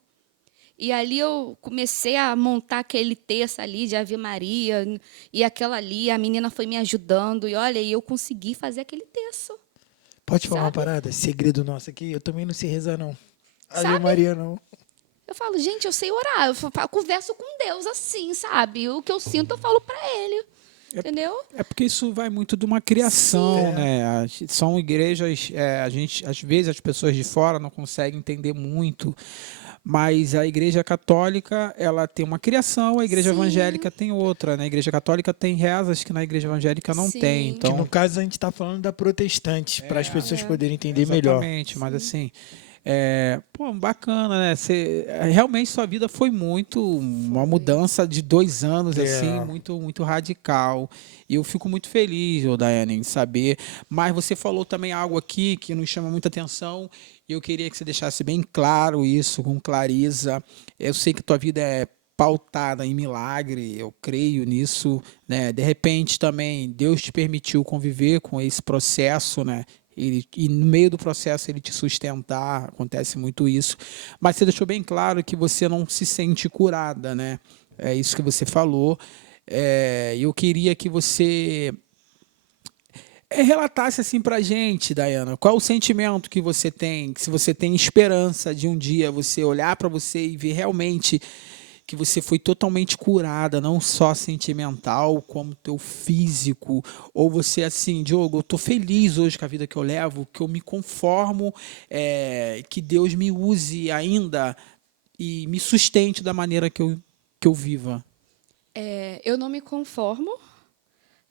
E ali eu comecei a montar aquele terço ali de Ave Maria. E aquela ali, a menina foi me ajudando. E olha, eu consegui fazer aquele terço. Pode falar uma parada? Segredo nosso aqui, eu também não sei rezar, não. Sabe? Ave Maria, não. Eu falo, gente, eu sei orar, eu converso com Deus assim, sabe? O que eu sinto, eu falo para Ele, entendeu? É porque isso vai muito de uma criação, né? São igrejas, às vezes as pessoas de fora não conseguem entender muito, mas a igreja católica, ela tem uma criação, a igreja evangélica tem outra, né? A igreja católica tem rezas que na igreja evangélica não tem. Então, que no caso a gente está falando da protestante, para as pessoas poderem entender melhor. Exatamente, mas assim... Pô, bacana, né? Realmente sua vida foi uma mudança de 2 anos, assim, É. muito, muito radical. E eu fico muito feliz, ô Daiane, em saber. Mas você falou também algo aqui que nos chama muita atenção. E eu queria que você deixasse bem claro isso, com clareza. Eu sei que tua vida é pautada em milagre, eu creio nisso, né? De repente também Deus te permitiu conviver com esse processo, né? E no meio do processo ele te sustentar, acontece muito isso. Mas você deixou bem claro que você não se sente curada, né? É isso que você falou. Eu queria que você relatasse assim pra gente, Dayana, qual o sentimento que você tem, se você tem esperança de um dia você olhar para você e ver realmente que você foi totalmente curada, não só sentimental, como teu físico, ou você assim, Diogo, eu tô feliz hoje com a vida que eu levo, que eu me conformo, que Deus me use ainda e me sustente da maneira que eu viva. Eu não me conformo,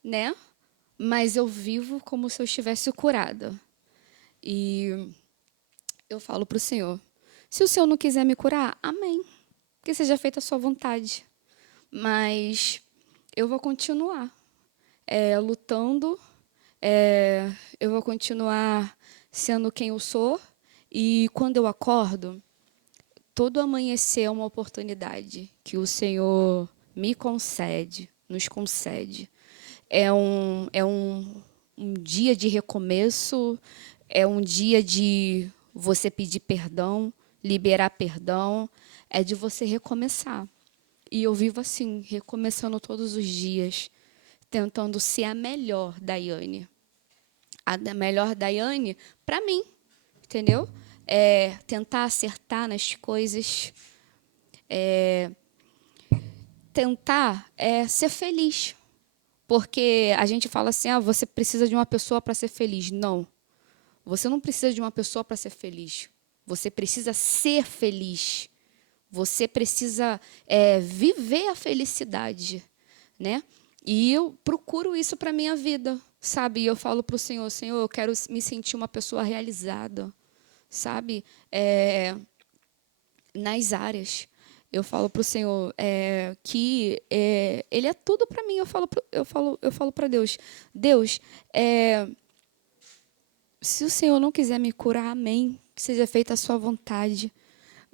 né? Mas eu vivo como se eu estivesse curada. E eu falo para o Senhor, se o Senhor não quiser me curar, amém. Que seja feita a sua vontade. Mas eu vou continuar lutando, eu vou continuar sendo quem eu sou. E quando eu acordo, todo amanhecer é uma oportunidade que o Senhor me concede, nos concede. É um dia de recomeço, é um dia de você pedir perdão, liberar perdão, é de você recomeçar. E eu vivo assim, recomeçando todos os dias, tentando ser a melhor Daiane. A melhor Daiane para mim, entendeu? Tentar acertar nas coisas, tentar ser feliz. Porque a gente fala assim, você precisa de uma pessoa para ser feliz. Não, você não precisa de uma pessoa para ser feliz. Você precisa ser feliz. Você precisa viver a felicidade, né? E eu procuro isso para a minha vida, sabe? E eu falo para o Senhor, Senhor, eu quero me sentir uma pessoa realizada, sabe? Nas áreas. Eu falo para o Senhor que Ele é tudo para mim. Eu falo para Deus, Deus, se o Senhor não quiser me curar, amém, que seja feita a sua vontade.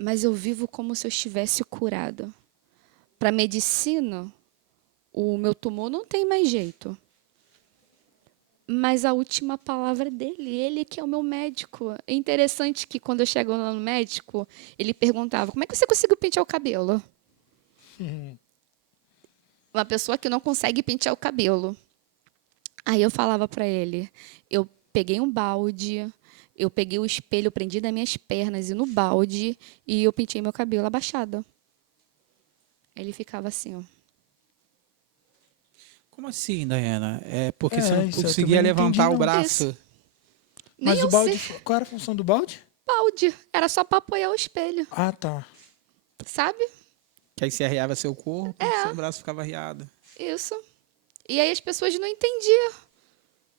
Mas eu vivo como se eu estivesse curada. Para a medicina, o meu tumor não tem mais jeito. Mas a última palavra é dele, ele que é o meu médico. É interessante que quando eu chego lá no médico, ele perguntava, como é que você conseguiu pentear o cabelo? Uma pessoa que não consegue pentear o cabelo. Aí eu falava para ele, eu peguei um balde, eu peguei o espelho, prendi nas minhas pernas e no balde, e eu penteei meu cabelo abaixada. Ele ficava assim, ó. Como assim, Dayana? Porque você não Isso eu conseguia também não entendi, levantar o não. braço? Isso. Nem Mas o eu balde, sei. qual era a função do balde? Balde. Era só para apoiar o espelho, Ah, tá. sabe? Que aí você arriava seu corpo, seu braço ficava arriado. Isso. E aí as pessoas não entendiam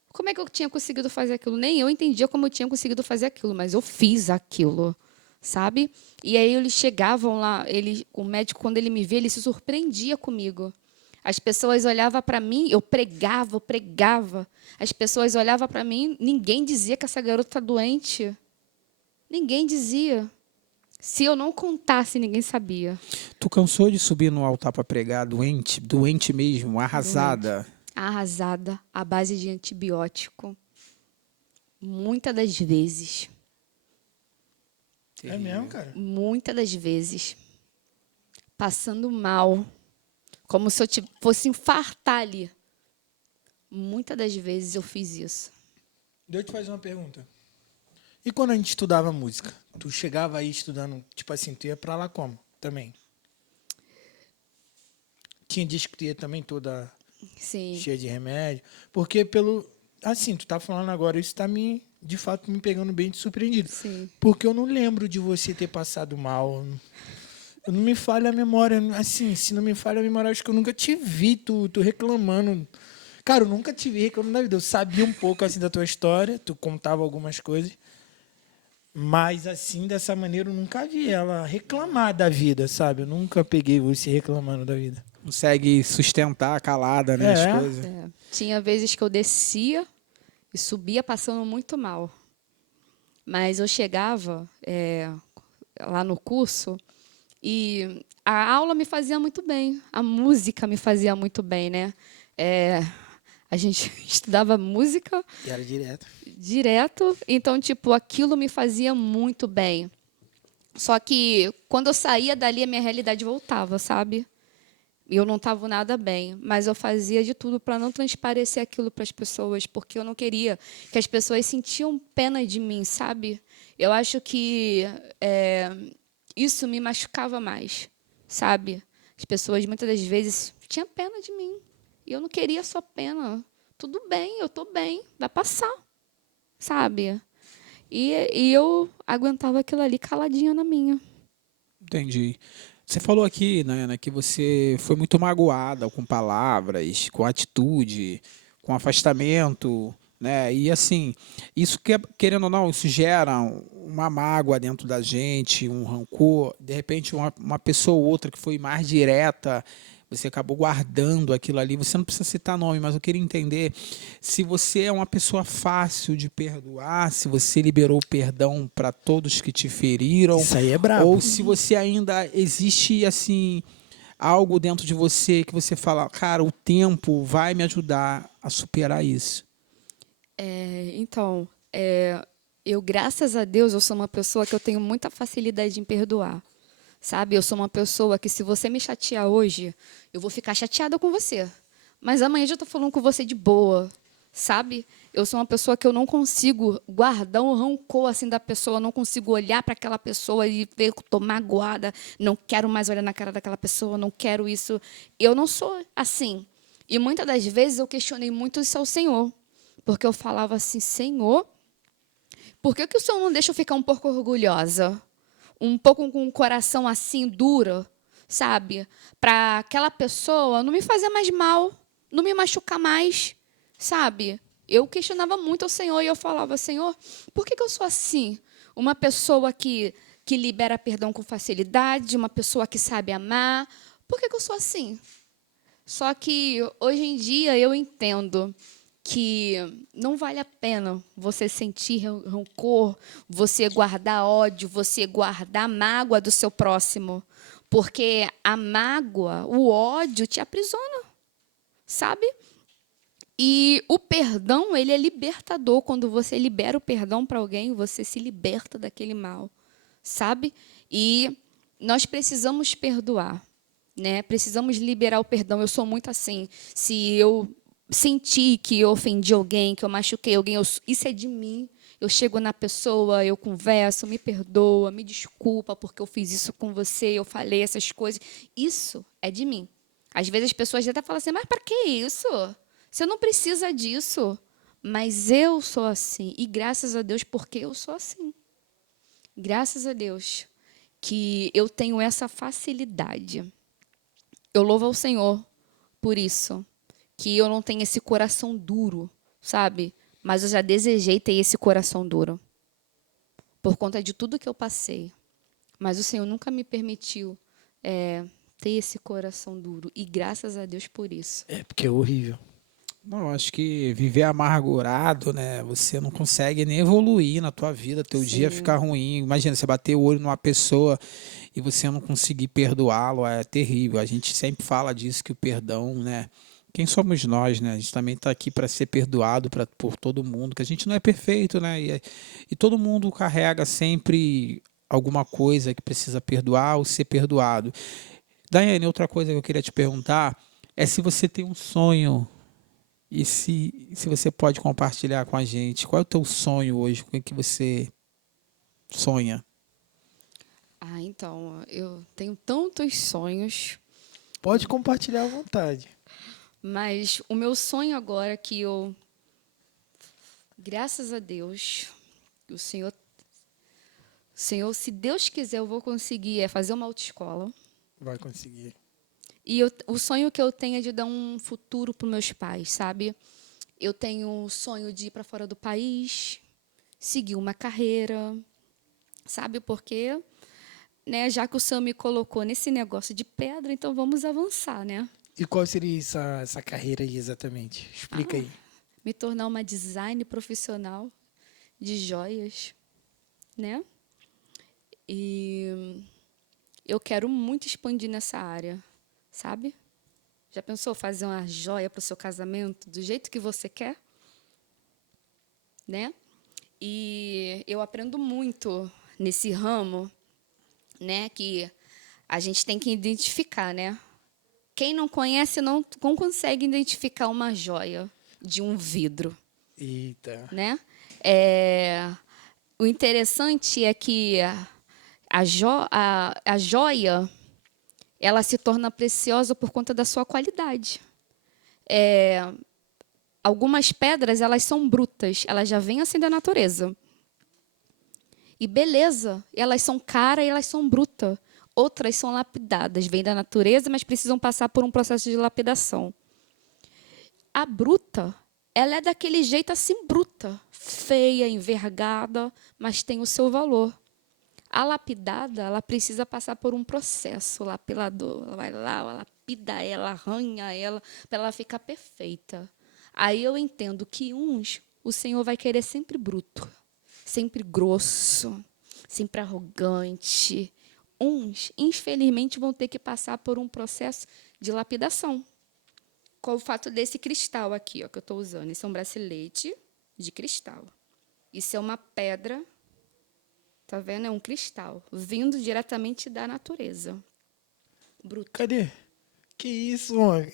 como é que eu tinha conseguido fazer aquilo. Nem eu entendia como eu tinha conseguido fazer aquilo, mas eu fiz aquilo, sabe? E aí eles chegavam lá, o médico, quando ele me via, ele se surpreendia comigo. As pessoas olhavam para mim, eu pregava. As pessoas olhavam para mim, ninguém dizia que essa garota está doente. Ninguém dizia. Se eu não contasse, ninguém sabia. Tu cansou de subir no altar para pregar doente, doente mesmo, arrasada? Arrasada, à base de antibiótico. Muitas das vezes. É mesmo, cara? Muitas das vezes. Passando mal. Como se eu fosse infartar ali. Muitas das vezes eu fiz isso. Deixa eu te fazer uma pergunta. E quando a gente estudava música? Tu chegava aí estudando, tipo assim, tu ia pra lá como? Também? Tinha disco que tu ia também toda Sim. cheia de remédio? Porque pelo... Assim, tu tá falando agora, isso tá de fato, me pegando bem de surpreendido. Sim. Porque eu não lembro de você ter passado mal. Não me falha a memória. Assim, se não me falha a memória, acho que eu nunca te vi tu reclamando. Cara, eu nunca te vi reclamando da vida. Eu sabia um pouco assim da tua história, tu contava algumas coisas. Mas assim, dessa maneira, eu nunca vi ela reclamar da vida, sabe? Eu nunca peguei você reclamando da vida. Consegue sustentar calada, né, as É. coisas. É. Tinha vezes que eu descia e subia passando muito mal. Mas eu chegava lá no curso e a aula me fazia muito bem, a música me fazia muito bem, né? É, a gente estudava música E era direto. direto, então, tipo, aquilo me fazia muito bem. Só que quando eu saía dali, a minha realidade voltava, sabe? E eu não estava nada bem, mas eu fazia de tudo para não transparecer aquilo para as pessoas, porque eu não queria que as pessoas sentiam pena de mim, sabe? Eu acho que isso me machucava mais, sabe? As pessoas muitas das vezes tinham pena de mim e eu não queria só pena. Tudo bem, eu estou bem, vai passar, sabe? E eu aguentava aquilo ali caladinha na minha. Entendi. Você falou aqui, né, Ana, que você foi muito magoada com palavras, com atitude, com afastamento, né? E assim, isso querendo ou não, isso gera uma mágoa dentro da gente, um rancor. De repente, uma pessoa ou outra que foi mais direta, você acabou guardando aquilo ali. Você não precisa citar nome, mas eu queria entender se você é uma pessoa fácil de perdoar, se você liberou perdão para todos que te feriram, Isso aí é brabo. ou se você ainda existe assim algo dentro de você que você fala, cara, o tempo vai me ajudar a superar isso. Então, eu, graças a Deus, eu sou uma pessoa que eu tenho muita facilidade em perdoar. Sabe? Eu sou uma pessoa que, se você me chatear hoje, eu vou ficar chateada com você. Mas amanhã eu já estou falando com você de boa. Sabe? Eu sou uma pessoa que eu não consigo guardar um rancor assim da pessoa, não consigo olhar para aquela pessoa e ver que estou magoada, não quero mais olhar na cara daquela pessoa, não quero isso. Eu não sou assim. E muitas das vezes eu questionei muito isso ao Senhor, porque eu falava assim, Senhor, por que o Senhor não deixa eu ficar um pouco orgulhosa? Um pouco com o coração assim duro, sabe? Para aquela pessoa não me fazer mais mal, não me machucar mais, sabe? Eu questionava muito ao Senhor e eu falava, Senhor, por que eu sou assim? Uma pessoa que libera perdão com facilidade, uma pessoa que sabe amar, por que eu sou assim? Só que hoje em dia eu entendo que não vale a pena você sentir rancor, você guardar ódio, você guardar mágoa do seu próximo, porque a mágoa, o ódio te aprisiona, sabe? E o perdão, ele é libertador. Quando você libera o perdão para alguém, você se liberta daquele mal, sabe? E nós precisamos perdoar, né? Precisamos liberar o perdão. Eu sou muito assim. Se eu senti que eu ofendi alguém, que eu machuquei alguém, isso é de mim. Eu chego na pessoa, eu converso, me perdoa, me desculpa porque eu fiz isso com você, eu falei essas coisas. Isso é de mim. Às vezes as pessoas até falam assim, mas para que isso? Você não precisa disso. Mas eu sou assim. E graças a Deus, porque eu sou assim. Graças a Deus que eu tenho essa facilidade. Eu louvo ao Senhor por isso, que eu não tenho esse coração duro, sabe? Mas eu já desejei ter esse coração duro, por conta de tudo que eu passei. Mas o Senhor nunca me permitiu ter esse coração duro, e graças a Deus por isso. É, porque é horrível. Não, acho que viver amargurado, né? Você não consegue nem evoluir na tua vida, teu dia fica Sim, ruim. Imagina, você bater o olho numa pessoa e você não conseguir perdoá-lo, é terrível. A gente sempre fala disso, que o perdão, né? Quem somos nós, né? A gente também está aqui para ser perdoado por todo mundo, que a gente não é perfeito, né? E todo mundo carrega sempre alguma coisa que precisa perdoar ou ser perdoado. Daiane, outra coisa que eu queria te perguntar é se você tem um sonho e se você pode compartilhar com a gente, qual é o teu sonho hoje? O que você sonha? então, eu tenho tantos sonhos, Pode compartilhar à vontade. mas o meu sonho agora que eu, graças a Deus, o Senhor, se Deus quiser, eu vou conseguir fazer uma autoescola. Vai conseguir. E o sonho que eu tenho é de dar um futuro para os meus pais, sabe? Eu tenho o sonho de ir para fora do país, seguir uma carreira, sabe? Porque, né, já que o Senhor me colocou nesse negócio de pedra, então vamos avançar, né? E qual seria essa carreira aí exatamente? Explica aí. Me tornar uma design profissional de joias, né? E eu quero muito expandir nessa área, sabe? Já pensou fazer uma joia para o seu casamento do jeito que você quer? Né? E eu aprendo muito nesse ramo, né? Que a gente tem que identificar, né? Quem não conhece não consegue identificar uma joia de um vidro, Eita. né? O interessante é que a joia ela se torna preciosa por conta da sua qualidade. Algumas pedras elas são brutas, elas já vêm assim da natureza. E beleza, elas são caras e elas são brutas. Outras são lapidadas, vêm da natureza, mas precisam passar por um processo de lapidação. A bruta, ela é daquele jeito assim bruta, feia, envergada, mas tem o seu valor. A lapidada, ela precisa passar por um processo lapilador. Ela vai lá, ela lapida ela, arranha ela, para ela ficar perfeita. Aí eu entendo que o Senhor vai querer sempre bruto, sempre grosso, sempre arrogante. Infelizmente, vão ter que passar por um processo de lapidação. Qual o fato desse cristal aqui, ó, que eu estou usando? Esse é um bracelete de cristal. Isso é uma pedra, tá vendo? É um cristal, vindo diretamente da natureza. Bruto. Cadê? Que isso, homem?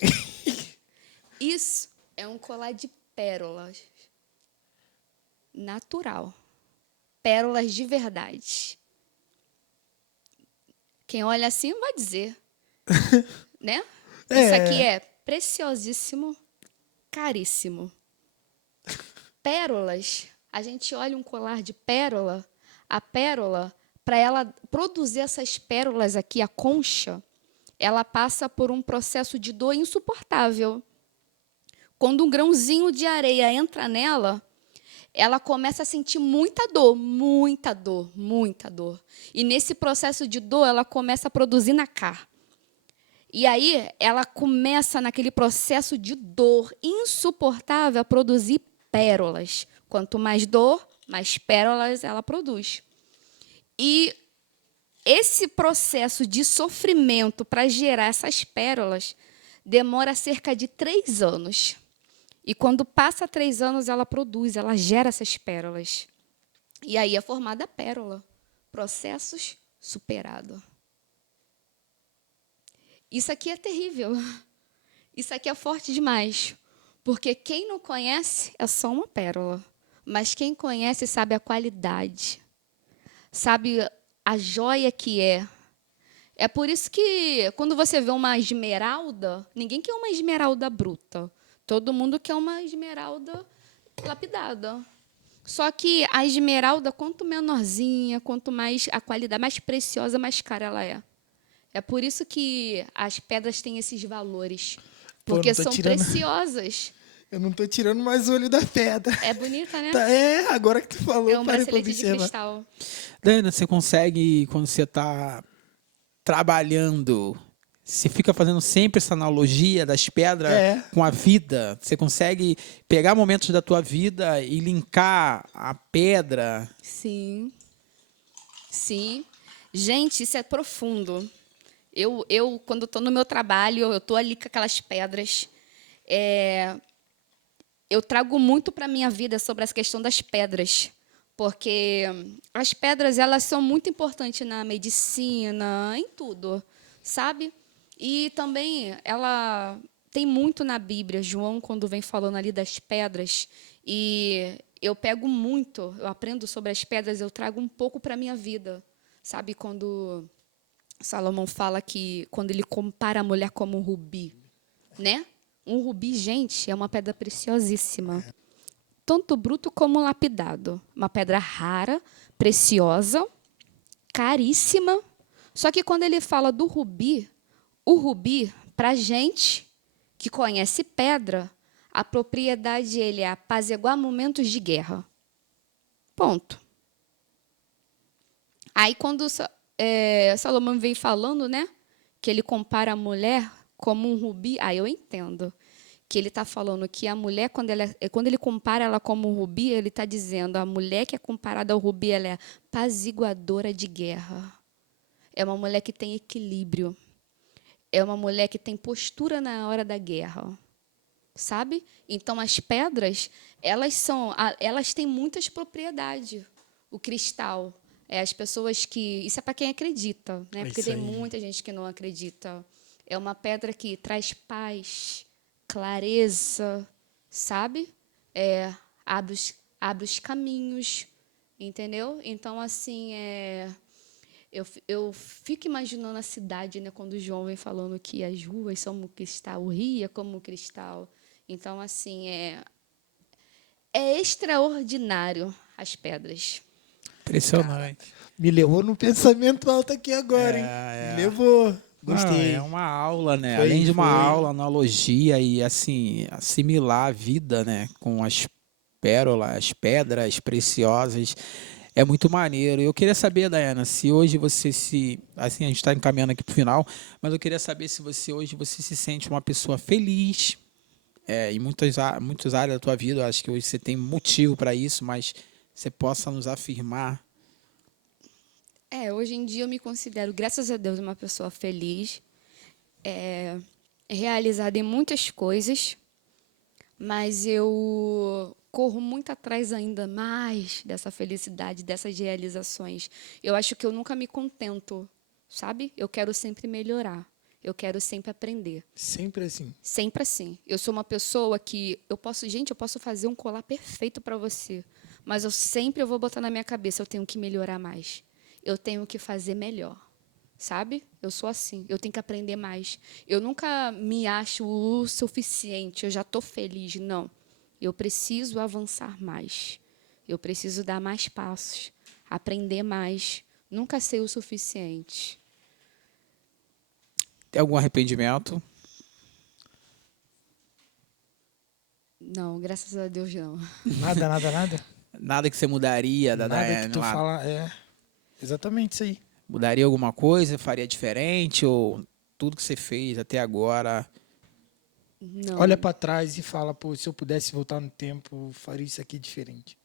Isso é um colar de pérolas. Natural. Pérolas de verdade. Quem olha assim vai dizer, né? Isso aqui é preciosíssimo, caríssimo. Pérolas, a gente olha um colar de pérola, a pérola, para ela produzir essas pérolas aqui, a concha, ela passa por um processo de dor insuportável. Quando um grãozinho de areia entra nela, ela começa a sentir muita dor, muita dor, muita dor. E nesse processo de dor, ela começa a produzir nacre. E aí, ela começa, naquele processo de dor insuportável, a produzir pérolas. Quanto mais dor, mais pérolas ela produz. E esse processo de sofrimento para gerar essas pérolas demora cerca de 3 anos. E quando passa 3 anos, ela produz, ela gera essas pérolas. E aí é formada a pérola. Processos superado. Isso aqui é terrível. Isso aqui é forte demais. Porque quem não conhece é só uma pérola. Mas quem conhece sabe a qualidade. Sabe a joia que é. É por isso que, quando você vê uma esmeralda, ninguém quer uma esmeralda bruta. Todo mundo quer uma esmeralda lapidada. Só que a esmeralda, quanto menorzinha, quanto mais a qualidade, mais preciosa, mais cara ela é. É por isso que as pedras têm esses valores. Porque são preciosas. Eu não tô tirando mais o olho da pedra. É bonita, né? Agora que tu falou, É um bracelete de cristal. Dana, você consegue, quando você está trabalhando, você fica fazendo sempre essa analogia das pedras com a vida? Você consegue pegar momentos da tua vida e linkar a pedra? Sim. Sim. Gente, isso é profundo. Eu quando estou no meu trabalho, eu estou ali com aquelas pedras. Eu trago muito para a minha vida sobre essa questão das pedras. Porque as pedras, elas são muito importantes na medicina, em tudo, sabe? E também ela tem muito na Bíblia, João, quando vem falando ali das pedras, e eu pego muito, eu aprendo sobre as pedras, eu trago um pouco para a minha vida, sabe? Quando Salomão fala que, quando ele compara a mulher como um rubi, né? Um rubi, gente, é uma pedra preciosíssima. Tanto bruto como lapidado. Uma pedra rara, preciosa, caríssima. Só que quando ele fala do rubi, o rubi, para a gente que conhece pedra, a propriedade dele é apaziguar momentos de guerra. Ponto. Aí, quando Salomão vem falando, né, que ele compara a mulher como um rubi, aí eu entendo. Que ele está falando que a mulher, quando ele compara ela como um rubi, ele está dizendo a mulher que é comparada ao rubi, ela é apaziguadora de guerra. É uma mulher que tem equilíbrio. É uma mulher que tem postura na hora da guerra. Sabe? Então, as pedras, elas têm muitas propriedades. O cristal, as pessoas que... Isso é para quem acredita, né? Porque tem muita gente que não acredita. É uma pedra que traz paz, clareza, sabe? Abre os caminhos, entendeu? Então, assim, eu fico imaginando a cidade, né, quando o João vem falando que as ruas são como cristal, o rio é como cristal. Então, assim, é extraordinário as pedras. Impressionante. Me levou num pensamento alto aqui agora, hein? Me levou. Gostei. É uma aula, né? Foi, Além de uma foi. aula, analogia e assim, assimilar a vida, né? Com as pérolas, as pedras preciosas. É muito maneiro. Eu queria saber, Daiana, se hoje você se. Assim, a gente está encaminhando aqui para o final, mas eu queria saber se hoje você se sente uma pessoa feliz. Em muitas áreas da tua vida, eu acho que hoje você tem motivo para isso, mas você possa nos afirmar. Hoje em dia eu me considero, graças a Deus, uma pessoa feliz, realizada em muitas coisas, mas eu corro muito atrás ainda mais dessa felicidade, dessas realizações. Eu acho que eu nunca me contento, sabe? Eu quero sempre melhorar. Eu quero sempre aprender. Sempre assim. Sempre assim. Eu sou uma pessoa que eu posso fazer um colar perfeito para você, mas eu vou botar na minha cabeça, eu tenho que melhorar mais. Eu tenho que fazer melhor. Sabe? Eu sou assim, eu tenho que aprender mais. Eu nunca me acho o suficiente, eu já estou feliz, não. Eu preciso avançar mais. Eu preciso dar mais passos, aprender mais. Nunca ser o suficiente. Tem algum arrependimento? Não, graças a Deus não. Nada, nada, nada? Nada que você mudaria da Nada que Daiane tu lá? fala. Exatamente isso aí. Mudaria alguma coisa? Faria diferente? Ou tudo que você fez até agora? Não, Olha pra trás e fala, pô, se eu pudesse voltar no tempo, eu faria isso aqui diferente.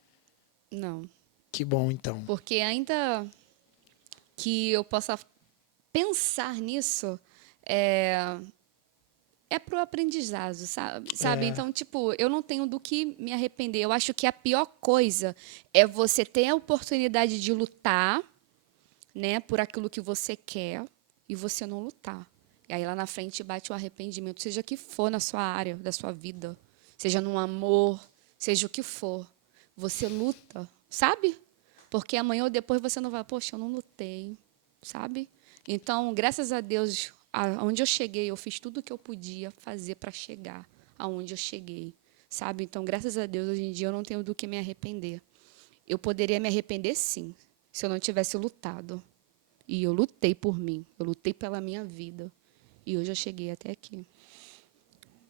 não. Que bom, então. Porque ainda que eu possa pensar nisso, é pro aprendizado, sabe? Então, tipo, eu não tenho do que me arrepender. Eu acho que a pior coisa é você ter a oportunidade de lutar, né, por aquilo que você quer e você não lutar. E aí lá na frente bate o arrependimento, seja que for na sua área, da sua vida, seja no amor, seja o que for. Você luta, sabe? Porque amanhã ou depois você não vai, poxa, eu não lutei, sabe? Então, graças a Deus, aonde eu cheguei, eu fiz tudo o que eu podia fazer para chegar aonde eu cheguei, sabe? Então, graças a Deus, hoje em dia eu não tenho do que me arrepender. Eu poderia me arrepender, sim, se eu não tivesse lutado. E eu lutei por mim, eu lutei pela minha vida. E hoje eu cheguei até aqui.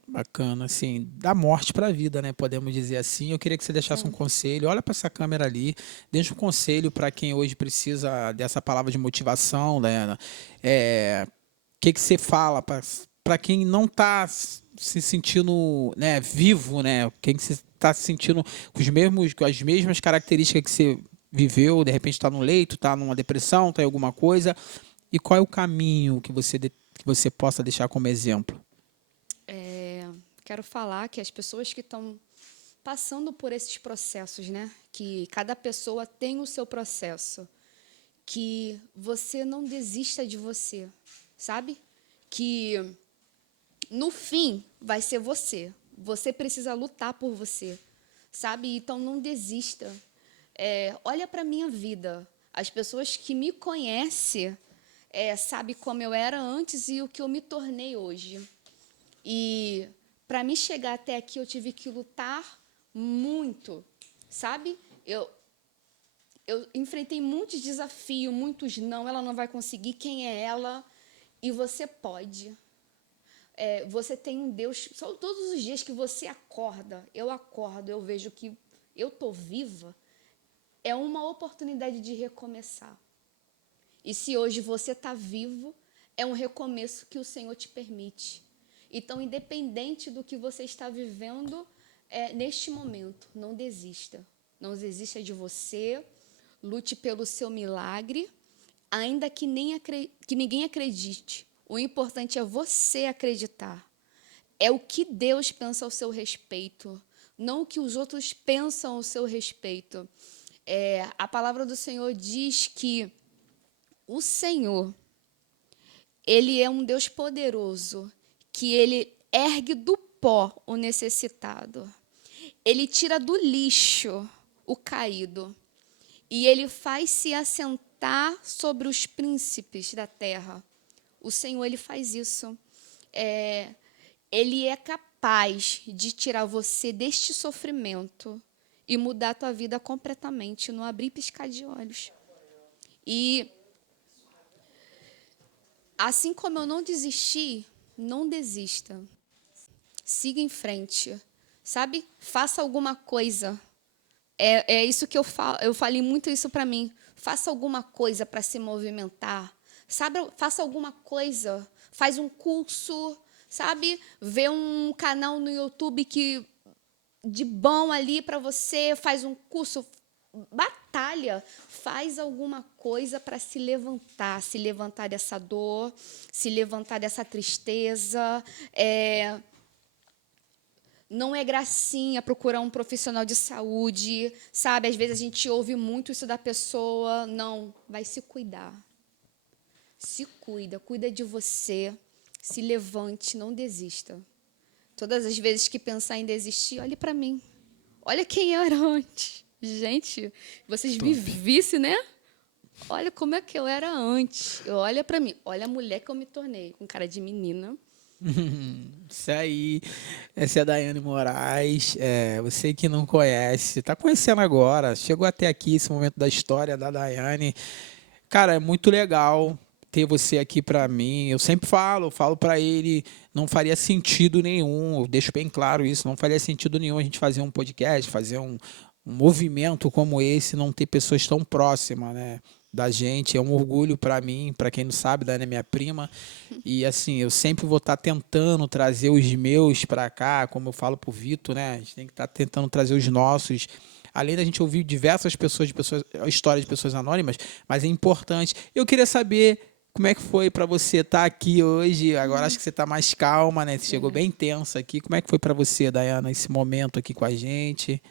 Bacana, assim, da morte para a vida, né? Podemos dizer assim. Eu queria que você deixasse um conselho. Olha para essa câmera ali, deixa um conselho para quem hoje precisa dessa palavra de motivação, Daiana. O que você fala para quem não está se sentindo, né, vivo, né? Quem está se sentindo com as mesmas características que você viveu, de repente está no leito, está numa depressão, está em alguma coisa. E qual é o caminho que você possa deixar como exemplo? Quero falar que as pessoas que estão passando por esses processos, né? Que cada pessoa tem o seu processo. Que você não desista de você, sabe? Que no fim vai ser você. Você precisa lutar por você, sabe? Então não desista. Olha para a minha vida. As pessoas que me conhecem sabem como eu era antes e o que eu me tornei hoje. E para me chegar até aqui, eu tive que lutar muito, sabe? Eu enfrentei muitos desafios, muitos não. Ela não vai conseguir, quem é ela? E você pode. Você tem um Deus. Só todos os dias que você acorda, eu vejo que eu estou viva. É uma oportunidade de recomeçar. E se hoje você está vivo, é um recomeço que o Senhor te permite. Então, independente do que você está vivendo neste momento, não desista. Não desista de você, lute pelo seu milagre, ainda que ninguém acredite. O importante é você acreditar. É o que Deus pensa ao seu respeito, não o que os outros pensam ao seu respeito. A palavra do Senhor diz que o Senhor, Ele é um Deus poderoso, que Ele ergue do pó o necessitado. Ele tira do lixo o caído. E Ele faz se assentar sobre os príncipes da terra. O Senhor, Ele faz isso. Ele é capaz de tirar você deste sofrimento e mudar a tua vida completamente, não abrir e piscar de olhos. E assim como eu não desisti, não desista. Siga em frente, sabe? Faça alguma coisa. É isso que eu falo. Eu falei muito isso para mim. Faça alguma coisa para se movimentar. Sabe? Faça alguma coisa. Faz um curso, sabe? Vê um canal no YouTube que de bom ali para você. Faz um curso. Batalha. Faz alguma coisa para se levantar dessa dor, se levantar dessa tristeza. Não é gracinha procurar um profissional de saúde, sabe? Às vezes a gente ouve muito isso da pessoa. Não, vai se cuidar. Se cuida de você. Se levante, não desista. Todas as vezes que pensar em desistir, olhe para mim. Olha quem eu era antes. Gente, vocês me vissem, né? Olha como é que eu era antes. Olha para mim. Olha a mulher que eu me tornei, com cara de menina. Isso aí, essa é a Daiane Moraes. Você que não conhece, está conhecendo agora, chegou até aqui esse momento da história da Daiane. Cara, é muito legal ter você aqui para mim. Eu sempre falo para ele, não faria sentido nenhum, eu deixo bem claro isso, não faria sentido nenhum a gente fazer um podcast, fazer um movimento como esse, não ter pessoas tão próximas, né, da gente. É um orgulho para mim, para quem não sabe, Daiane é minha prima, e assim, eu sempre vou estar tentando trazer os meus para cá, como eu falo pro Vitor, né, a gente tem que estar tentando trazer os nossos, além da gente ouvir diversas pessoas, histórias de pessoas anônimas, mas é importante. Eu queria saber como é que foi para você estar aqui hoje. Agora acho que você está mais calma, né, você chegou bem tensa aqui. Como é que foi para você, Daiane, esse momento aqui com a gente?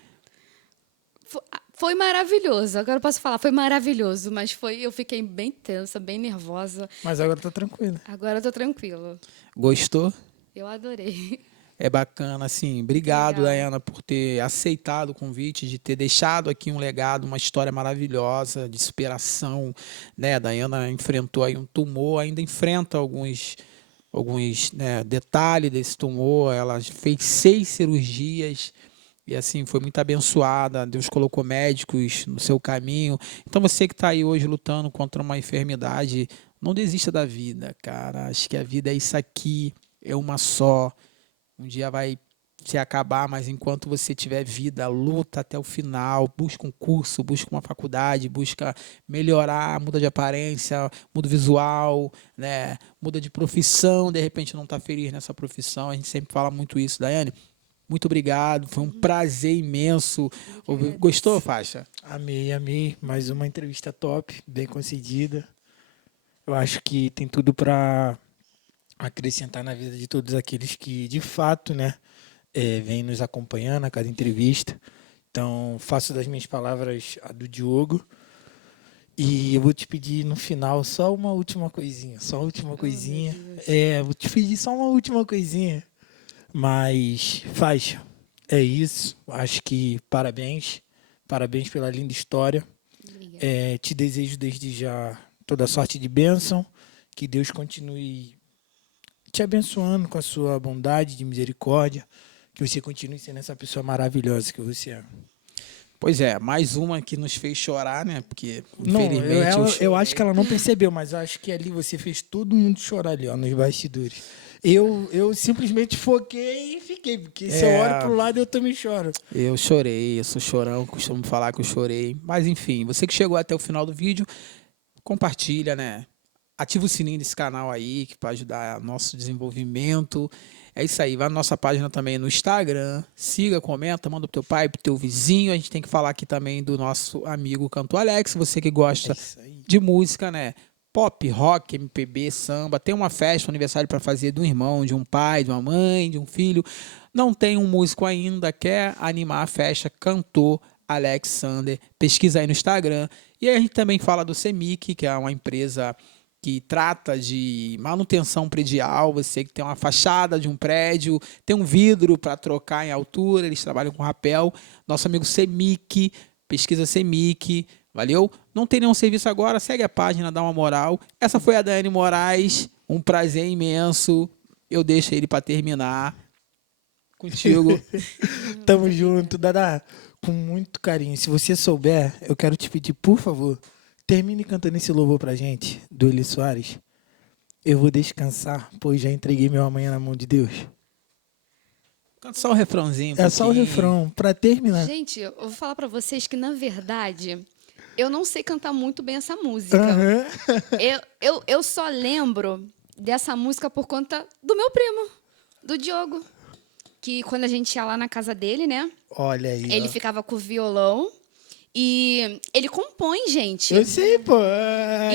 Foi maravilhoso. Agora eu posso falar, foi maravilhoso, mas eu fiquei bem tensa, bem nervosa. Mas agora tá tranquila. Agora eu tô tranquila. Gostou? Eu adorei. É bacana, assim. Obrigado, Daiane, por ter aceitado o convite, de ter deixado aqui um legado, uma história maravilhosa de superação, né? A Daiane enfrentou aí um tumor, ainda enfrenta alguns né, detalhes desse tumor. Ela fez 6 cirurgias. E assim, foi muito abençoada, Deus colocou médicos no seu caminho. Então você que está aí hoje lutando contra uma enfermidade, não desista da vida, cara. Acho que a vida é isso aqui, é uma só. Um dia vai se acabar, mas enquanto você tiver vida, luta até o final, busca um curso, busca uma faculdade, busca melhorar, muda de aparência, muda visual, né? Muda de profissão, de repente não está feliz nessa profissão. A gente sempre fala muito isso, Daiane. Muito obrigado, foi um prazer imenso. Gostou, Faixa? Amei. Mais uma entrevista top, bem concedida. Eu acho que tem tudo para acrescentar na vida de todos aqueles que, de fato, né, vêm nos acompanhando a cada entrevista. Então, faço das minhas palavras a do Diogo. E eu vou te pedir no final só uma última coisinha. Vou te pedir só uma última coisinha. Mas, Faixa, é isso. Acho que parabéns pela linda história. Te desejo desde já toda sorte de bênção, que Deus continue te abençoando com a sua bondade, de misericórdia, que você continue sendo essa pessoa maravilhosa que você é. Pois é, mais uma que nos fez chorar, né? Porque, infelizmente... Eu acho que ela não percebeu, mas eu acho que ali você fez todo mundo chorar ali, ó, nos bastidores. Eu simplesmente foquei e fiquei, porque se eu olho pro lado eu também choro. Eu chorei, eu sou chorão, costumo falar que eu chorei. Mas enfim, você que chegou até o final do vídeo, compartilha, né? Ativa o sininho desse canal aí, que vai ajudar nosso desenvolvimento. É isso aí, vai na nossa página também no Instagram. Siga, comenta, manda pro teu pai, pro teu vizinho. A gente tem que falar aqui também do nosso amigo Cantor Alex, você que gosta de música, né? Pop, rock, MPB, samba. Tem uma festa, um aniversário para fazer de um irmão, de um pai, de uma mãe, de um filho. Não tem um músico ainda, quer animar a festa, Cantor Alexander. Pesquisa aí no Instagram. E aí a gente também fala do CEMIC, que é uma empresa que trata de manutenção predial. Você que tem uma fachada de um prédio, tem um vidro para trocar em altura, eles trabalham com rapel. Nosso amigo CEMIC, pesquisa CEMIC, valeu? Não tem nenhum serviço agora, segue a página, dá uma moral. Essa foi a Daiane Moraes, um prazer imenso. Eu deixo ele para terminar. Contigo. Tamo junto, Dada. Com muito carinho. Se você souber, eu quero te pedir, por favor, termine cantando esse louvor pra gente, do Eli Soares. Eu vou descansar, pois já entreguei meu amanhã na mão de Deus. Canta só o refrãozinho. É só o refrão, pra terminar. Gente, eu vou falar pra vocês que, na verdade, eu não sei cantar muito bem essa música. Aham. Eu só lembro dessa música por conta do meu primo, do Diogo. Que quando a gente ia lá na casa dele, né? Olha aí. Ele ó. ficava com o violão e ele compõe, gente. Eu sei, pô.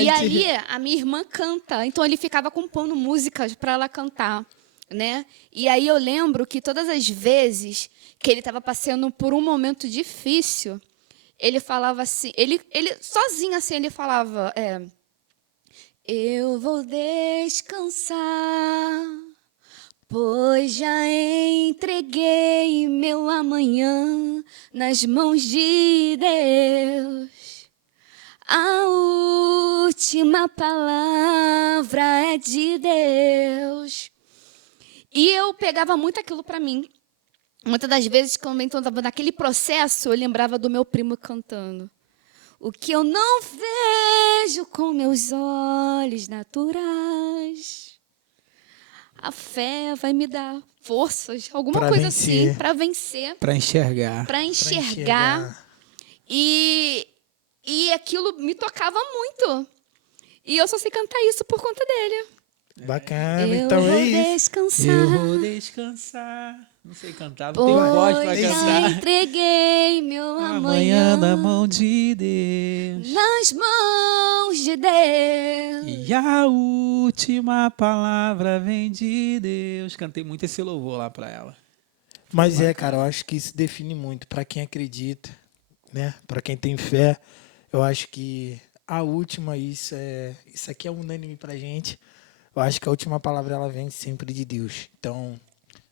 E ali a minha irmã canta, então ele ficava compondo músicas para ela cantar, né? E aí eu lembro que todas as vezes que ele estava passando por um momento difícil, ele falava assim, ele sozinho assim ele falava, eu vou descansar, pois já entreguei meu amanhã nas mãos de Deus. A última palavra é de Deus. E eu pegava muito aquilo para mim. Muitas das vezes, quando eu estava naquele processo, eu lembrava do meu primo cantando. O que eu não vejo com meus olhos naturais, a fé vai me dar forças, alguma Pra coisa vencer. assim, para vencer, Para enxergar. para enxergar. E aquilo me tocava muito. E eu só sei cantar isso por conta dele. Bacana, Eu então vou é isso. descansar. Eu vou descansar. Não sei cantar, não tenho voz para Pois já cantar. entreguei meu Amanhã na amanhã mão de Deus. nas mãos de Deus. E a última palavra vem de Deus. Cantei muito esse louvor lá para ela. Mas cara, eu acho que isso define muito para quem acredita, né? Para quem tem fé. Eu acho que a última, isso aqui é unânime pra gente. Eu acho que a última palavra ela vem sempre de Deus. Então,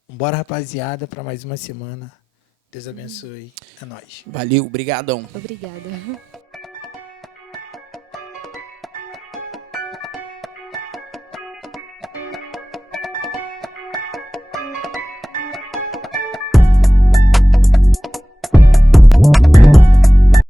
bora, rapaziada, para mais uma semana. Deus abençoe. É nóis. Valeu, brigadão. Obrigada.